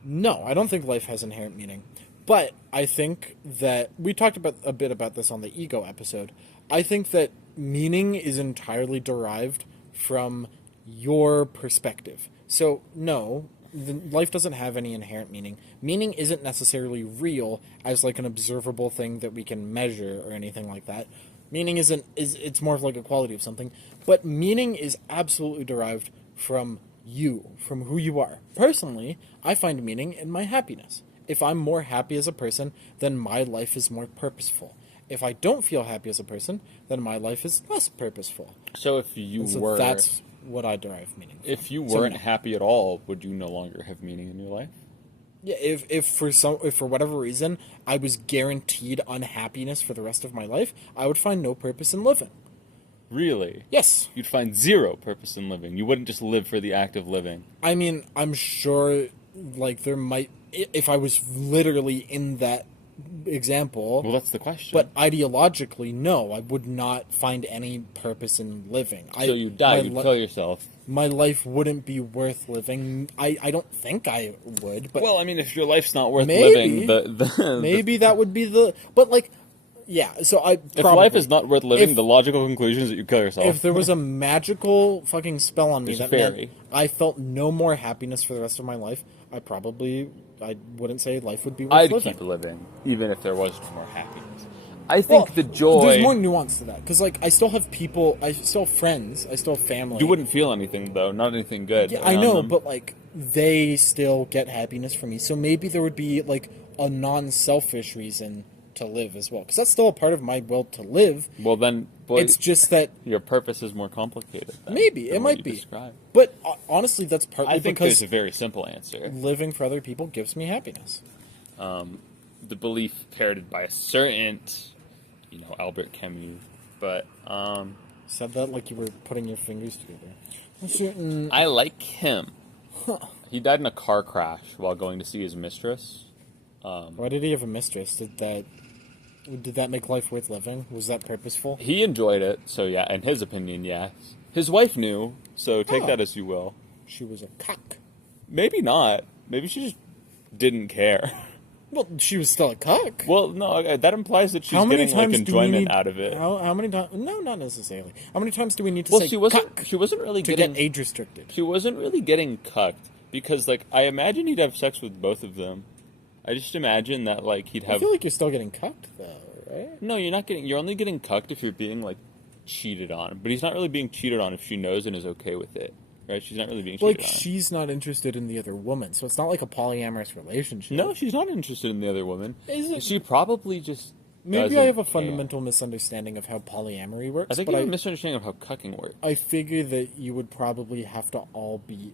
No, I don't think life has inherent meaning, but I think that we talked a bit about this on the ego episode. I think that meaning is entirely derived from your perspective. So no. Life doesn't have any inherent meaning. Meaning isn't necessarily real as like an observable thing that we can measure or anything like that. Meaning it's more of like a quality of something. But meaning is absolutely derived from you, from who you are. Personally, I find meaning in my happiness. If I'm more happy as a person, then my life is more purposeful. If I don't feel happy as a person, then my life is less purposeful. So if you were... That's what I derive meaning from. If you weren't happy at all, would you no longer have meaning in your life? Yeah, if for whatever reason I was guaranteed unhappiness for the rest of my life, I would find no purpose in living. Really? Yes. You'd find zero purpose in living. You wouldn't just live for the act of living. I mean, I'm sure, like, there might... If I was literally in that example... Well, that's the question. But ideologically, no, I would not find any purpose in living. So you'd die, you'd kill yourself. My life wouldn't be worth living. I don't think I would, but... Well, I mean, if your life's not worth living... Maybe that would be the... But, like... Yeah, so If life is not worth living, the logical conclusion is that you kill yourself. If there was a magical fucking spell on me There's a that meant fairy. I felt no more happiness for the rest of my life, I wouldn't say life would be worth I'd living. keep living, even if there was no more happiness. I think the joy... There's more nuance to that, because, like, I still have people, I still have friends, I still have family. You wouldn't feel anything, though, not anything good. Yeah, I know, but, like, they still get happiness from me, so maybe there would be, like, a non-selfish reason to live as well, because that's still a part of my will to live. Well, then... it's just that... Your purpose is more complicated. Maybe, it might be. Describe. But, honestly, that's partly I think because... there's a very simple answer. Living for other people gives me happiness. The belief parroted by a certain... Albert Camus, but, Said that like you were putting your fingers together. I like him. He died in a car crash while going to see his mistress. Why did he have a mistress? Did that make life worth living? Was that purposeful? He enjoyed it, so yeah, in his opinion, yes. His wife knew, so take that as you will. She was a cock. Maybe not. Maybe she just didn't care. Well, she was still a cock. Well, no, that implies that she's getting like enjoyment out of it. How many times? No, not necessarily. How many times do we need to say cuck she wasn't really to getting get age restricted? She wasn't really getting cucked because, like, I imagine he'd have sex with both of them. I just imagine that, like, he'd have. I feel like you're still getting cucked, though, right? No, you're not getting. You're only getting cucked if you're being like cheated on. But he's not really being cheated on if she knows and is okay with it. Right? She's not really being cheated on. She's not interested in the other woman, so it's not like a polyamorous relationship. No, she's not interested in the other woman. Is it? She probably just. Maybe I have a fundamental misunderstanding of how polyamory works. I think you have a misunderstanding of how cucking works. I figure that you would probably have to all be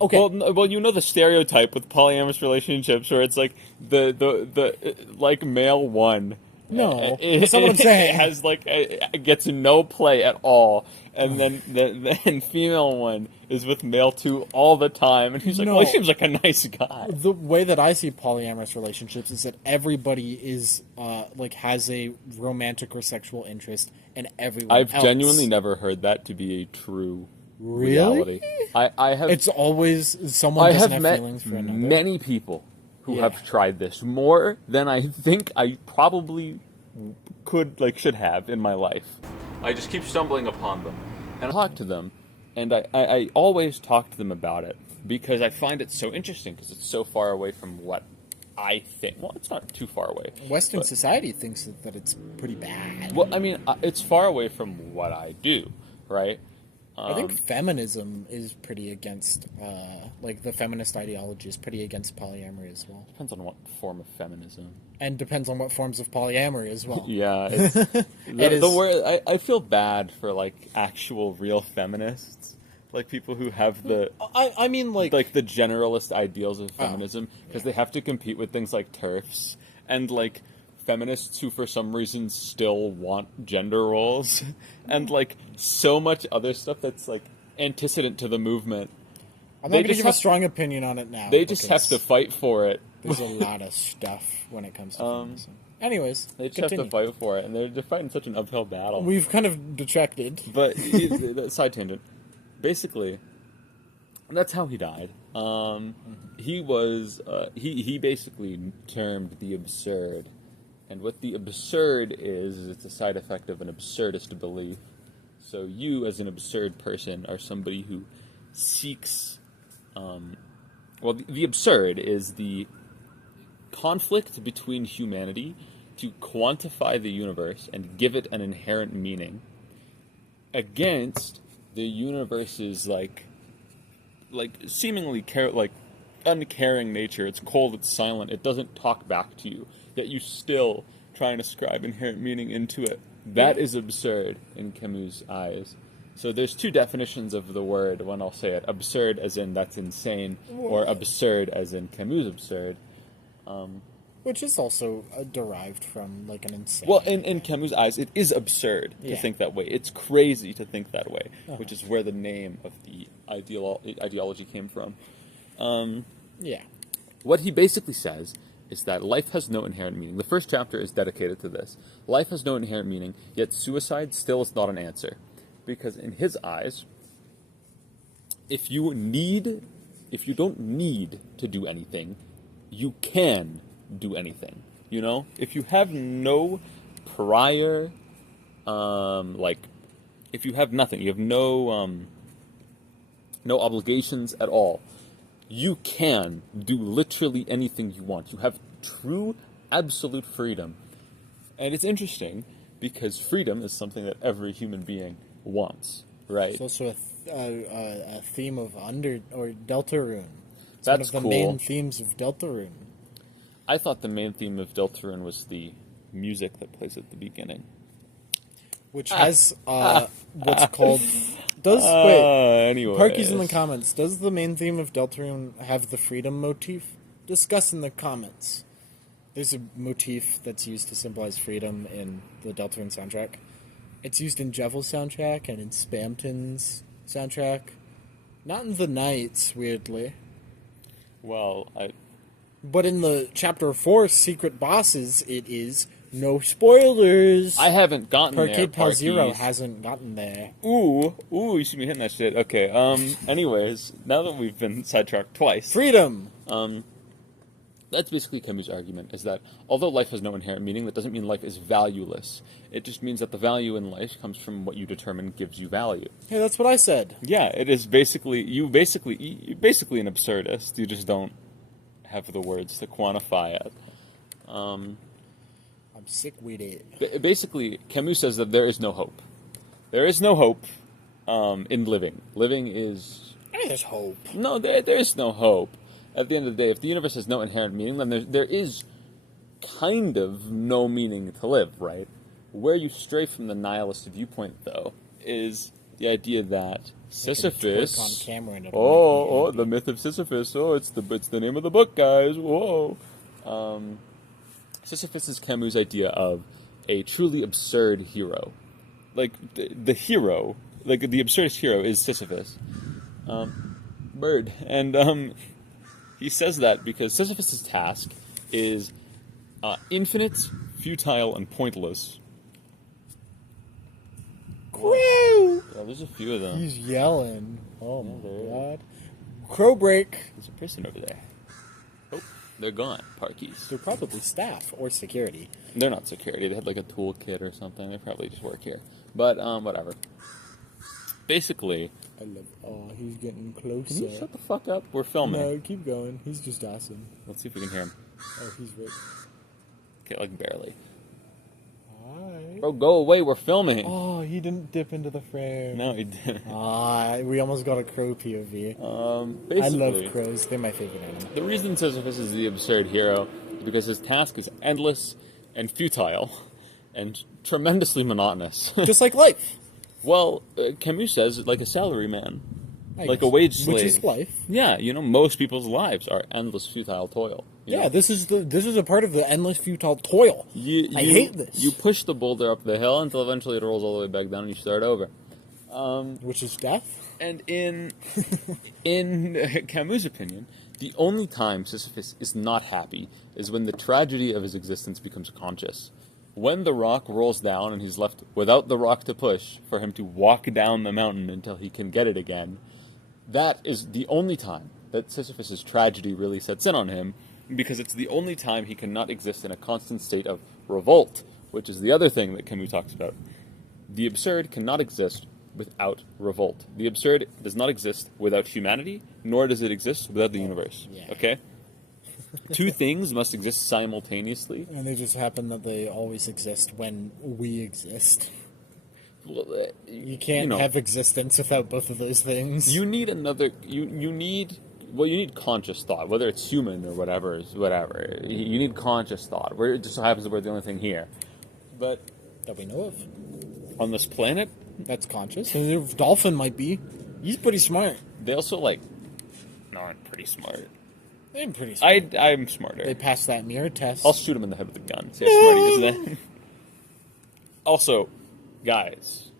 okay. Well, you know the stereotype with polyamorous relationships where it's like the like male one. No, that's not what I'm saying. It has like it gets no play at all, and then the female one is with male two all the time, and he's like, well, he seems like a nice guy. The way that I see polyamorous relationships is that everybody is has a romantic or sexual interest in everyone. I've genuinely never heard that to be a true reality. I have. It's always someone doesn't have feelings for another. Many people who have tried this more than I think I probably should have in my life. I just keep stumbling upon them and I talk to them, and I always talk to them about it because I find it so interesting because it's so far away from what I think. Well, it's not too far away. Western society thinks that it's pretty bad. Well, I mean, it's far away from what I do, right? I think feminism is pretty against, the feminist ideology is pretty against polyamory as well. Depends on what form of feminism. And depends on what forms of polyamory as well. Yeah. It's, the word, I feel bad for, like, actual real feminists. Like, people who have the... I mean, like the generalist ideals of feminism, because they have to compete with things like TERFs, and, like... feminists who for some reason still want gender roles and like so much other stuff that's like antecedent to the movement. I'm not going to give a strong opinion on it now. They just have to fight for it. There's a lot of stuff when it comes to feminism. Anyways, they just have to fight for it, and they're fighting such an uphill battle. We've kind of detracted. But side tangent. Basically, that's how he died. He was he basically termed the absurd. And what the absurd is it's a side effect of an absurdist belief. So you, as an absurd person, are somebody who seeks... the absurd is the conflict between humanity to quantify the universe and give it an inherent meaning against the universe's, seemingly uncaring nature. It's cold, it's silent, it doesn't talk back to you. That you still try and ascribe inherent meaning into it. That is absurd in Camus' eyes. So there's two definitions of the word when I'll say it. Absurd as in that's insane, or absurd as in Camus' absurd. Which is also derived from, an insane... Well, in Camus' eyes, it is absurd to think that way. It's crazy to think that way, which is where the name of the ideology came from. What he basically says is that life has no inherent meaning. The first chapter is dedicated to this. Life has no inherent meaning, yet suicide still is not an answer. Because in his eyes, if you don't need to do anything, you can do anything. You know? If you have no prior, like, if you have nothing, you have no obligations at all, you can do literally anything you want. You have true, absolute freedom. And it's interesting because freedom is something that every human being wants, right? It's also a theme of Deltarune. It's That's one of the cool. main themes of Deltarune. I thought the main theme of Deltarune was the music that plays at the beginning. Which has what's called... Anyways. Parky's in the comments. Does the main theme of Deltarune have the freedom motif? Discuss in the comments. There's a motif that's used to symbolize freedom in the Deltarune soundtrack. It's used in Jevel's soundtrack and in Spamton's soundtrack. Not in the Knights, weirdly. Well, But in the Chapter 4 Secret Bosses, it is. No spoilers! I haven't gotten there, Parkade Pal Zero Parkies. hasn't gotten there. Ooh, you see me hitting that shit. Okay, anyways, now that we've been sidetracked twice... Freedom! That's basically Camus' argument, is that although life has no inherent meaning, that doesn't mean life is valueless. It just means that the value in life comes from what you determine gives you value. Hey, that's what I said. Yeah, it is basically, you're basically an absurdist. You just don't have the words to quantify it. I'm sick with it. Basically, Camus says that there is no hope. There is no hope in living. Living is... There's hope. No, there is no hope. At the end of the day, if the universe has no inherent meaning, then there is kind of no meaning to live, right? Where you stray from the nihilist viewpoint, though, is the idea that Sisyphus... On camera and the myth of Sisyphus. Oh, it's the name of the book, guys. Whoa. Sisyphus is Camus' idea of a truly absurd hero. Like, the hero, like, the absurdist hero is Sisyphus. Bird. And, he says that because Sisyphus' task is infinite, futile, and pointless. Crow! Yeah, there's a few of them. He's yelling. Oh my there god. Crow break. There's a person over there. Oh, they're gone. Parkies. They're probably staff or security. They're not security. They had like a toolkit or something. They probably just work here. But, whatever. Basically... I love... Oh, he's getting closer. Can you shut the fuck up? We're filming. No, keep going. He's just awesome. Let's see if we can hear him. Oh, he's right. Okay, like barely. Hi. Bro, go away. We're filming. Oh, he didn't dip into the frame. No, he didn't. We almost got a crow POV. Basically, I love crows. They're my favorite animal. The reason Sisyphus is the absurd hero is because his task is endless and futile and tremendously monotonous. Just like life. Well, Camus says like a salary man, I like guess. a wage slave. Which is life. Yeah, most people's lives are endless futile toil. You Yeah, know? this is a part of the endless futile toil. I hate this. You push the boulder up the hill until eventually it rolls all the way back down and you start over. Which is death. And in Camus' opinion, the only time Sisyphus is not happy is when the tragedy of his existence becomes conscious. When the rock rolls down and he's left without the rock to push for him to walk down the mountain until he can get it again, that is the only time that Sisyphus' tragedy really sets in on him, because it's the only time he cannot exist in a constant state of revolt, which is the other thing that Camus talks about. The absurd cannot exist without revolt. The absurd does not exist without humanity, nor does it exist without the universe. Yeah. Okay? Two things must exist simultaneously. And they just happen that they always exist when we exist. Well, You can't have existence without both of those things. You need another. You need conscious thought, whether it's human or whatever. You need conscious thought. Where it just so happens that we're the only thing here, but that we know of. On this planet, that's conscious. And the dolphin might be. He's pretty smart. They also aren't pretty smart. They're pretty smart. I'm smarter. They passed that mirror test. I'll shoot him in the head with a gun. See how smart he is then. Also, guys,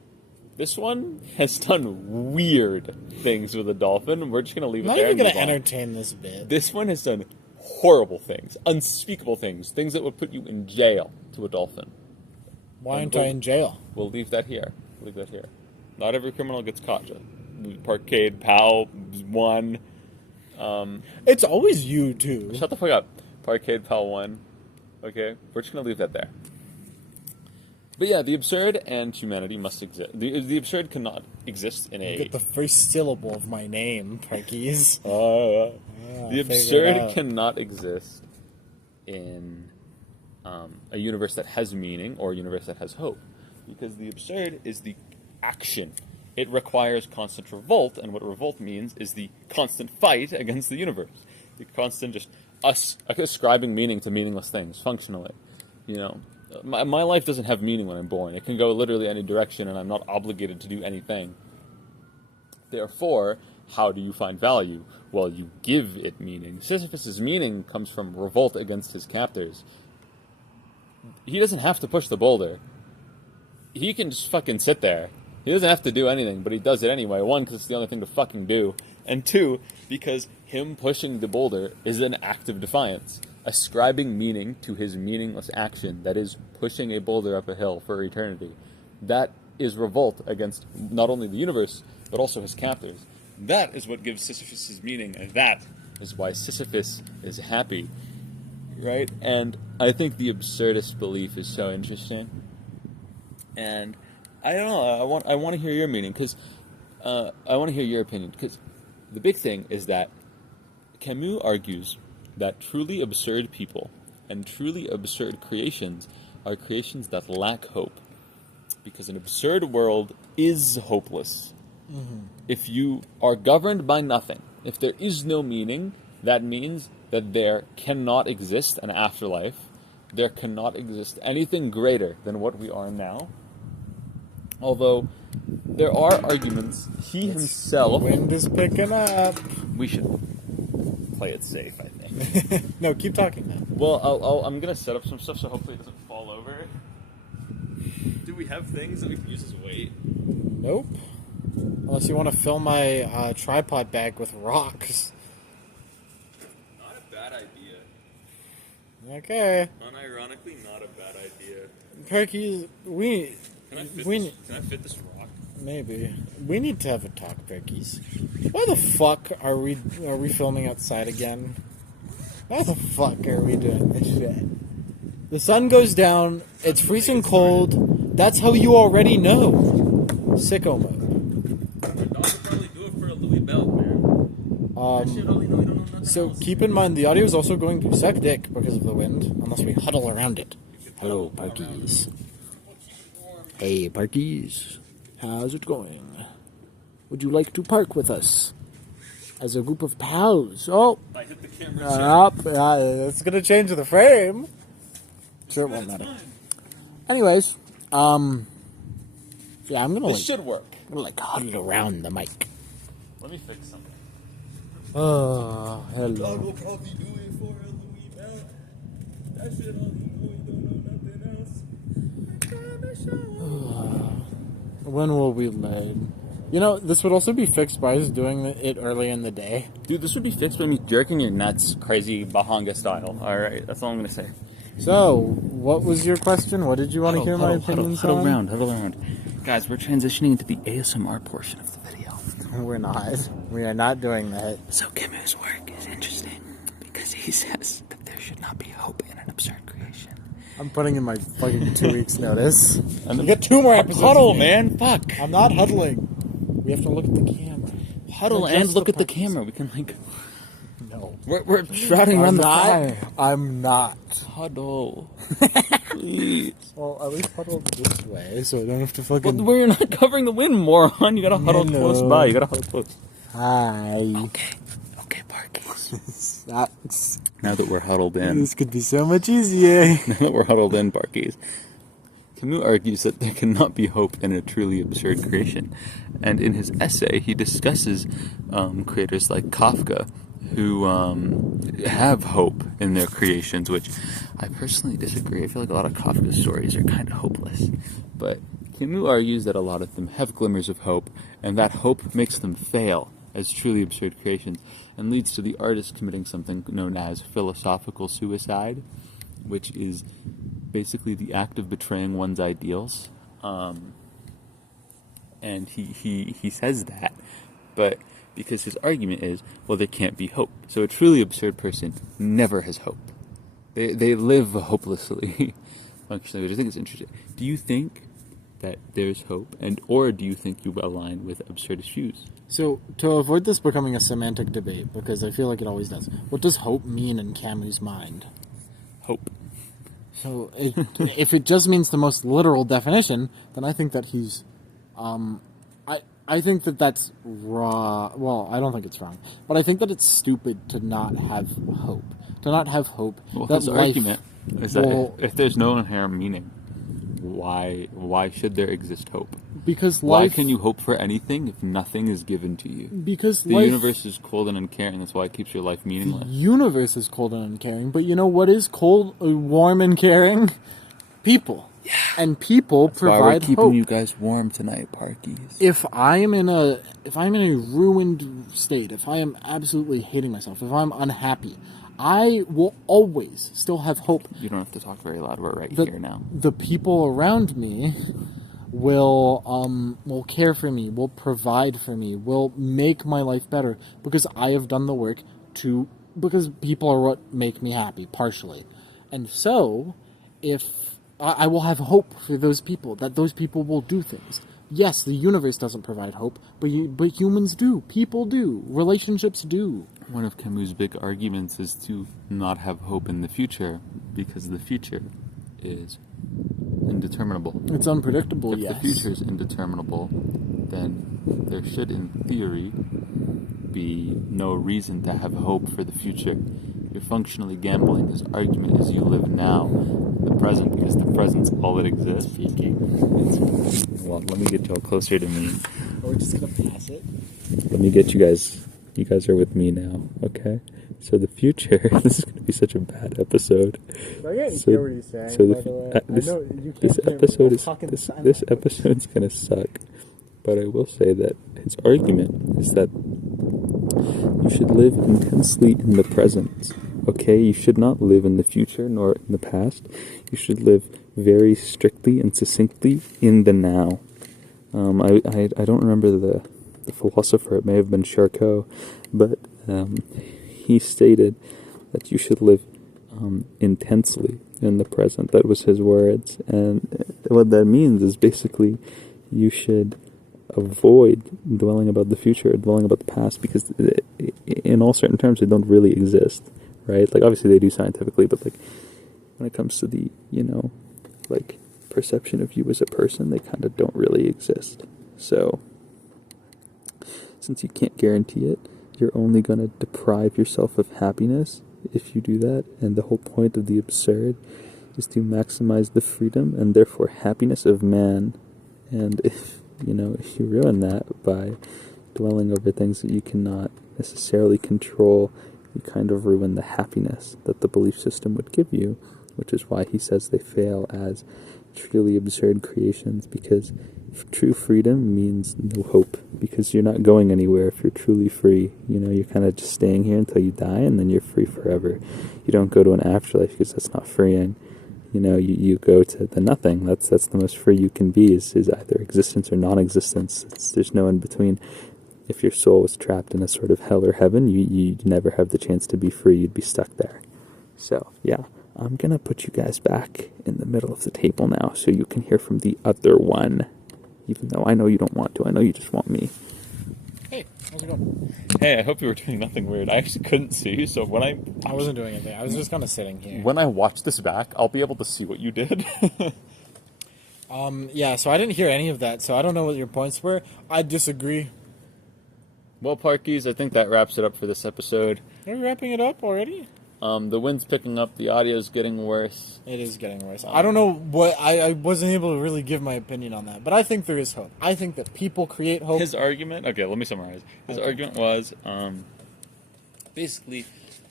this one has done weird things with a dolphin. We're just gonna leave it there. I'm not even gonna entertain this bit. This one has done horrible things, unspeakable things that would put you in jail to a dolphin. Why aren't I in jail? We'll leave that here. Not every criminal gets caught. Parkade Pal 1. It's always you too. Shut the fuck up. Parkade Pal 1. Okay, we're just gonna leave that there. But yeah, the absurd and humanity must exist. The absurd cannot exist in a... Get the first syllable of my name, Parkies. The absurd cannot exist in a universe that has meaning or a universe that has hope. Because the absurd is the action. It requires constant revolt, and what revolt means is the constant fight against the universe. The constant just us ascribing meaning to meaningless things, functionally. You know, my life doesn't have meaning when I'm born. It can go literally any direction, and I'm not obligated to do anything. Therefore, how do you find value? Well, you give it meaning. Sisyphus' meaning comes from revolt against his captors. He doesn't have to push the boulder. He can just fucking sit there. He doesn't have to do anything, but he does it anyway. One, because it's the only thing to fucking do. And two, because him pushing the boulder is an act of defiance. Ascribing meaning to his meaningless action, that is, pushing a boulder up a hill for eternity. That is revolt against not only the universe, but also his captors. That is what gives Sisyphus his meaning, and that is why Sisyphus is happy. Right? And I think the absurdist belief is so interesting. And I don't know. I want to hear your meaning, because I want to hear your opinion. Because the big thing is that Camus argues that truly absurd people and truly absurd creations are creations that lack hope, because an absurd world is hopeless. Mm-hmm. If you are governed by nothing, if there is no meaning, that means that there cannot exist an afterlife. There cannot exist anything greater than what we are now. Although, there are arguments, he himself... The wind is picking up. We should play it safe, I think. No, keep talking now. Well, I'm going to set up some stuff so hopefully it doesn't fall over. Do we have things that we can use as weight? Nope. Unless you want to fill my tripod bag with rocks. Not a bad idea. Okay. Unironically, not a bad idea. Perky, Can I fit this rock? Maybe. We need to have a talk, Perkies. Why the fuck are we filming outside again? Why the fuck are we doing this shit? The sun goes down, it's freezing cold, that's how you already know. Sicko mode. My dog would probably do it for a Louis belt, man. So keep in mind, the audio is also going to suck dick because of the wind, unless we huddle around it. Hello, Parkies. Hey, Parkies. How's it going? Would you like to park with us? As a group of pals. Oh! I hit the camera. It's gonna change the frame. Sure, it won't matter. Anyways, yeah, I'm gonna This should work. I'm gonna huddle around the mic. Let me fix something. Oh, hello. Dog will probably do it for a Louis belt. That shit only Louis don't know nothing else. When will we learn? You know, this would also be fixed by us doing it early in the day. Dude, this would be fixed by me jerking your nuts crazy Bahanga style. Alright, that's all I'm gonna say. So, what was your question? What did you want to hear my opinions on? Huddle around. Guys, we're transitioning into the ASMR portion of the video. We're not. We are not doing that. So Camus' work is interesting because he says that there should not be hope in an absurd creation. I'm putting in my fucking 2 weeks notice. And you get 2 more episodes. Huddle, man. Fuck. I'm not huddling. We have to look at the camera. Huddle and look at the camera. We can No. We're shrouding around the fire. I'm not. Huddle. Please. Well, at least huddle this way so I don't have to fucking... But we're not covering the wind, moron. You gotta huddle close by. You gotta huddle close. Hi. Okay, Parkies. That's... Now that we're huddled in. This could be so much easier. Now that we're huddled in, Parkies. Camus argues that there cannot be hope in a truly absurd creation. And in his essay, he discusses creators like Kafka who have hope in their creations, which I personally disagree. I feel like a lot of Kafka's stories are kind of hopeless. But Camus argues that a lot of them have glimmers of hope, and that hope makes them fail as truly absurd creations, and leads to the artist committing something known as philosophical suicide, which is basically the act of betraying one's ideals. And he says that, but because his argument is, well, there can't be hope. So a truly absurd person never has hope. They live hopelessly. functionally, which I think is interesting. Do you think that there's hope, or do you think you align with absurdist views? So, to avoid this becoming a semantic debate, because I feel like it always does, what does hope mean in Camus' mind? Hope. So, if it just means the most literal definition, then I think that he's... I think that that's wrong. Well, I don't think it's wrong. But I think that it's stupid to not have hope. To not have hope. Well, that his argument is that if there's no inherent meaning, why should there exist hope? Because why can you hope for anything if nothing is given to you? Because the universe is cold and uncaring. That's why it keeps your life meaningless. The universe is cold and uncaring. But you know what is cold, warm, and caring? People. Yeah. And people provide why we're keeping hope. You guys warm tonight, Parkies. If I'm in a ruined state, if I am absolutely hating myself, if I'm unhappy, I will always still have hope. You don't have to talk very loud. We're here now. The people around me will care for me, will provide for me, will make my life better because I have done the work because people are what make me happy, partially. And so, if I will have hope for those people, that those people will do things. Yes, the universe doesn't provide hope, but humans do. People do. Relationships do. One of Camus' big arguments is to not have hope in the future, because the future is indeterminable. It's unpredictable, if yes. If the future is indeterminable, then there should, in theory, be no reason to have hope for the future. You're functionally gambling this argument as you live now, the present, because the present's all that exists. Well, let me get y'all closer to me. Are we just gonna pass it? Let me get you guys. You guys are with me now, okay? So the future. This is gonna be such a bad episode. I can't hear what he's saying. So this episode's gonna suck. But I will say that his argument is that you should live intensely in the present. Okay, you should not live in the future nor in the past. You should live very strictly and succinctly in the now. I don't remember the philosopher. It may have been Charcot, but he stated that you should live intensely in the present. That was his words, and what that means is basically you should avoid dwelling about the future or dwelling about the past, because in all certain terms they don't really exist, right? Like, obviously they do scientifically, but like when it comes to the, like perception of you as a person, they kind of don't really exist. So since you can't guarantee it, you're only going to deprive yourself of happiness if you do that, and the whole point of the absurd is to maximize the freedom and therefore happiness of man. And if you ruin that by dwelling over things that you cannot necessarily control, you kind of ruin the happiness that the belief system would give you, which is why he says they fail as truly absurd creations, because true freedom means no hope, because you're not going anywhere if you're truly free. You're kind of just staying here until you die, and then you're free forever. You don't go to an afterlife, because that's not freeing. You go to the nothing. That's the most free you can be, is either existence or non-existence. There's no in between. If your soul was trapped in a sort of hell or heaven, you'd never have the chance to be free. You'd be stuck there. So, yeah, I'm going to put you guys back in the middle of the table now so you can hear from the other one, even though I know you don't want to. I know you just want me. Hey, how's it going? Hey, I hope you were doing nothing weird. I actually couldn't see, so when I wasn't doing anything. I was just kind of sitting here. When I watch this back, I'll be able to see what you did. Yeah, so I didn't hear any of that, so I don't know what your points were. I disagree. Well, Parkies, I think that wraps it up for this episode. Are we wrapping it up already? The wind's picking up, the audio's getting worse. It is getting worse. I don't know what... I wasn't able to really give my opinion on that, but I think there is hope. I think that people create hope. His argument... Okay, let me summarize. His argument was, basically,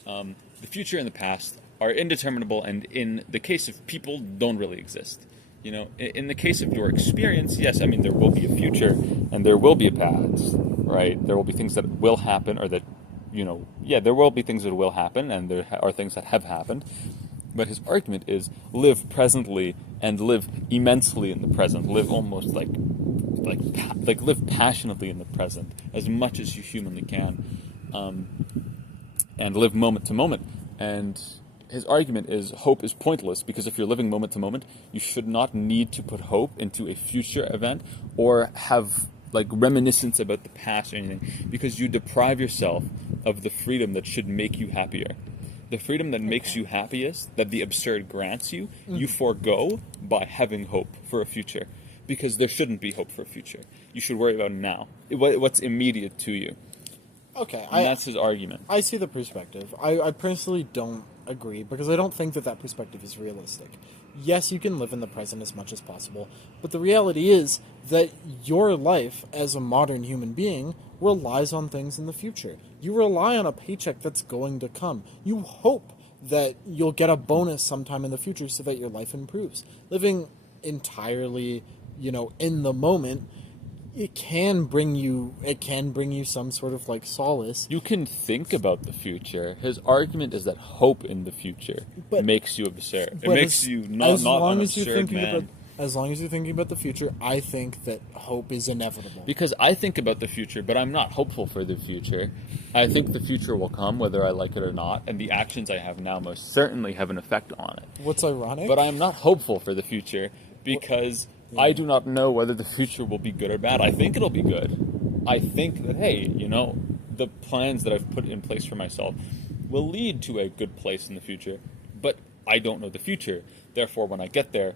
the future and the past are indeterminable, and in the case of people, don't really exist. In the case of your experience, yes, I mean, there will be a future, and there will be a past, right? There will be things that will happen, or that... there will be things that will happen, and there are things that have happened. But his argument is live presently and live immensely in the present. Live almost like live passionately in the present as much as you humanly can, and live moment to moment. And his argument is hope is pointless because if you're living moment to moment, you should not need to put hope into a future event or have like reminiscence about the past or anything, because you deprive yourself of the freedom that should make you happier. The freedom that makes you happiest, that the absurd grants you, you forego by having hope for a future. Because there shouldn't be hope for a future. You should worry about now. What's immediate to you. Okay. And that's his argument. I see the perspective. I personally don't agree, because I don't think that perspective is realistic. Yes, you can live in the present as much as possible, but the reality is that your life as a modern human being relies on things in the future. You rely on a paycheck that's going to come. You hope that you'll get a bonus sometime in the future so that your life improves. Living entirely, in the moment, it can bring you some sort of like solace. You can think about the future. His argument is that hope in the future makes you absurd. It makes you not an absurd man. As long as you're thinking about the future, I think that hope is inevitable. Because I think about the future, but I'm not hopeful for the future. I think the future will come whether I like it or not, and the actions I have now most certainly have an effect on it. What's ironic? But I'm not hopeful for the future because I do not know whether the future will be good or bad. I think it'll be good. I think that, hey, the plans that I've put in place for myself will lead to a good place in the future, but I don't know the future. Therefore, when I get there,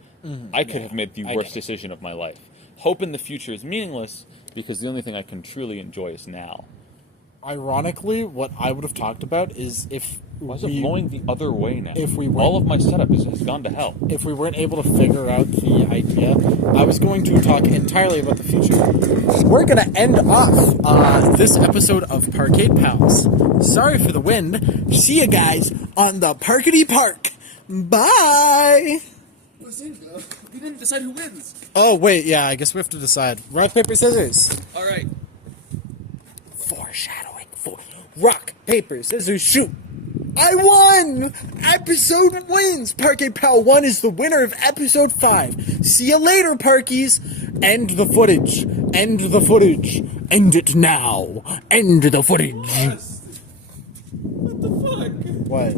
I could have made the worst decision of my life. Hope in the future is meaningless because the only thing I can truly enjoy is now. Ironically, what I would have talked about is if Why is it blowing the other way now? If we all of my setup has gone to hell. If we weren't able to figure out the idea, I was going to talk entirely about the future. We're going to end off this episode of Parkade Pals. Sorry for the wind. See you guys on the Parkade Park. Bye! We didn't decide who wins. Oh, wait, yeah, I guess we have to decide. Rock, paper, scissors. All right. Foreshadowing. Rock, paper, scissors, shoot. I won! Episode wins! Parkade Pal 1 is the winner of Episode 5. See you later, Parkies! End the footage. End the footage. End it now. End the footage. What the fuck? What?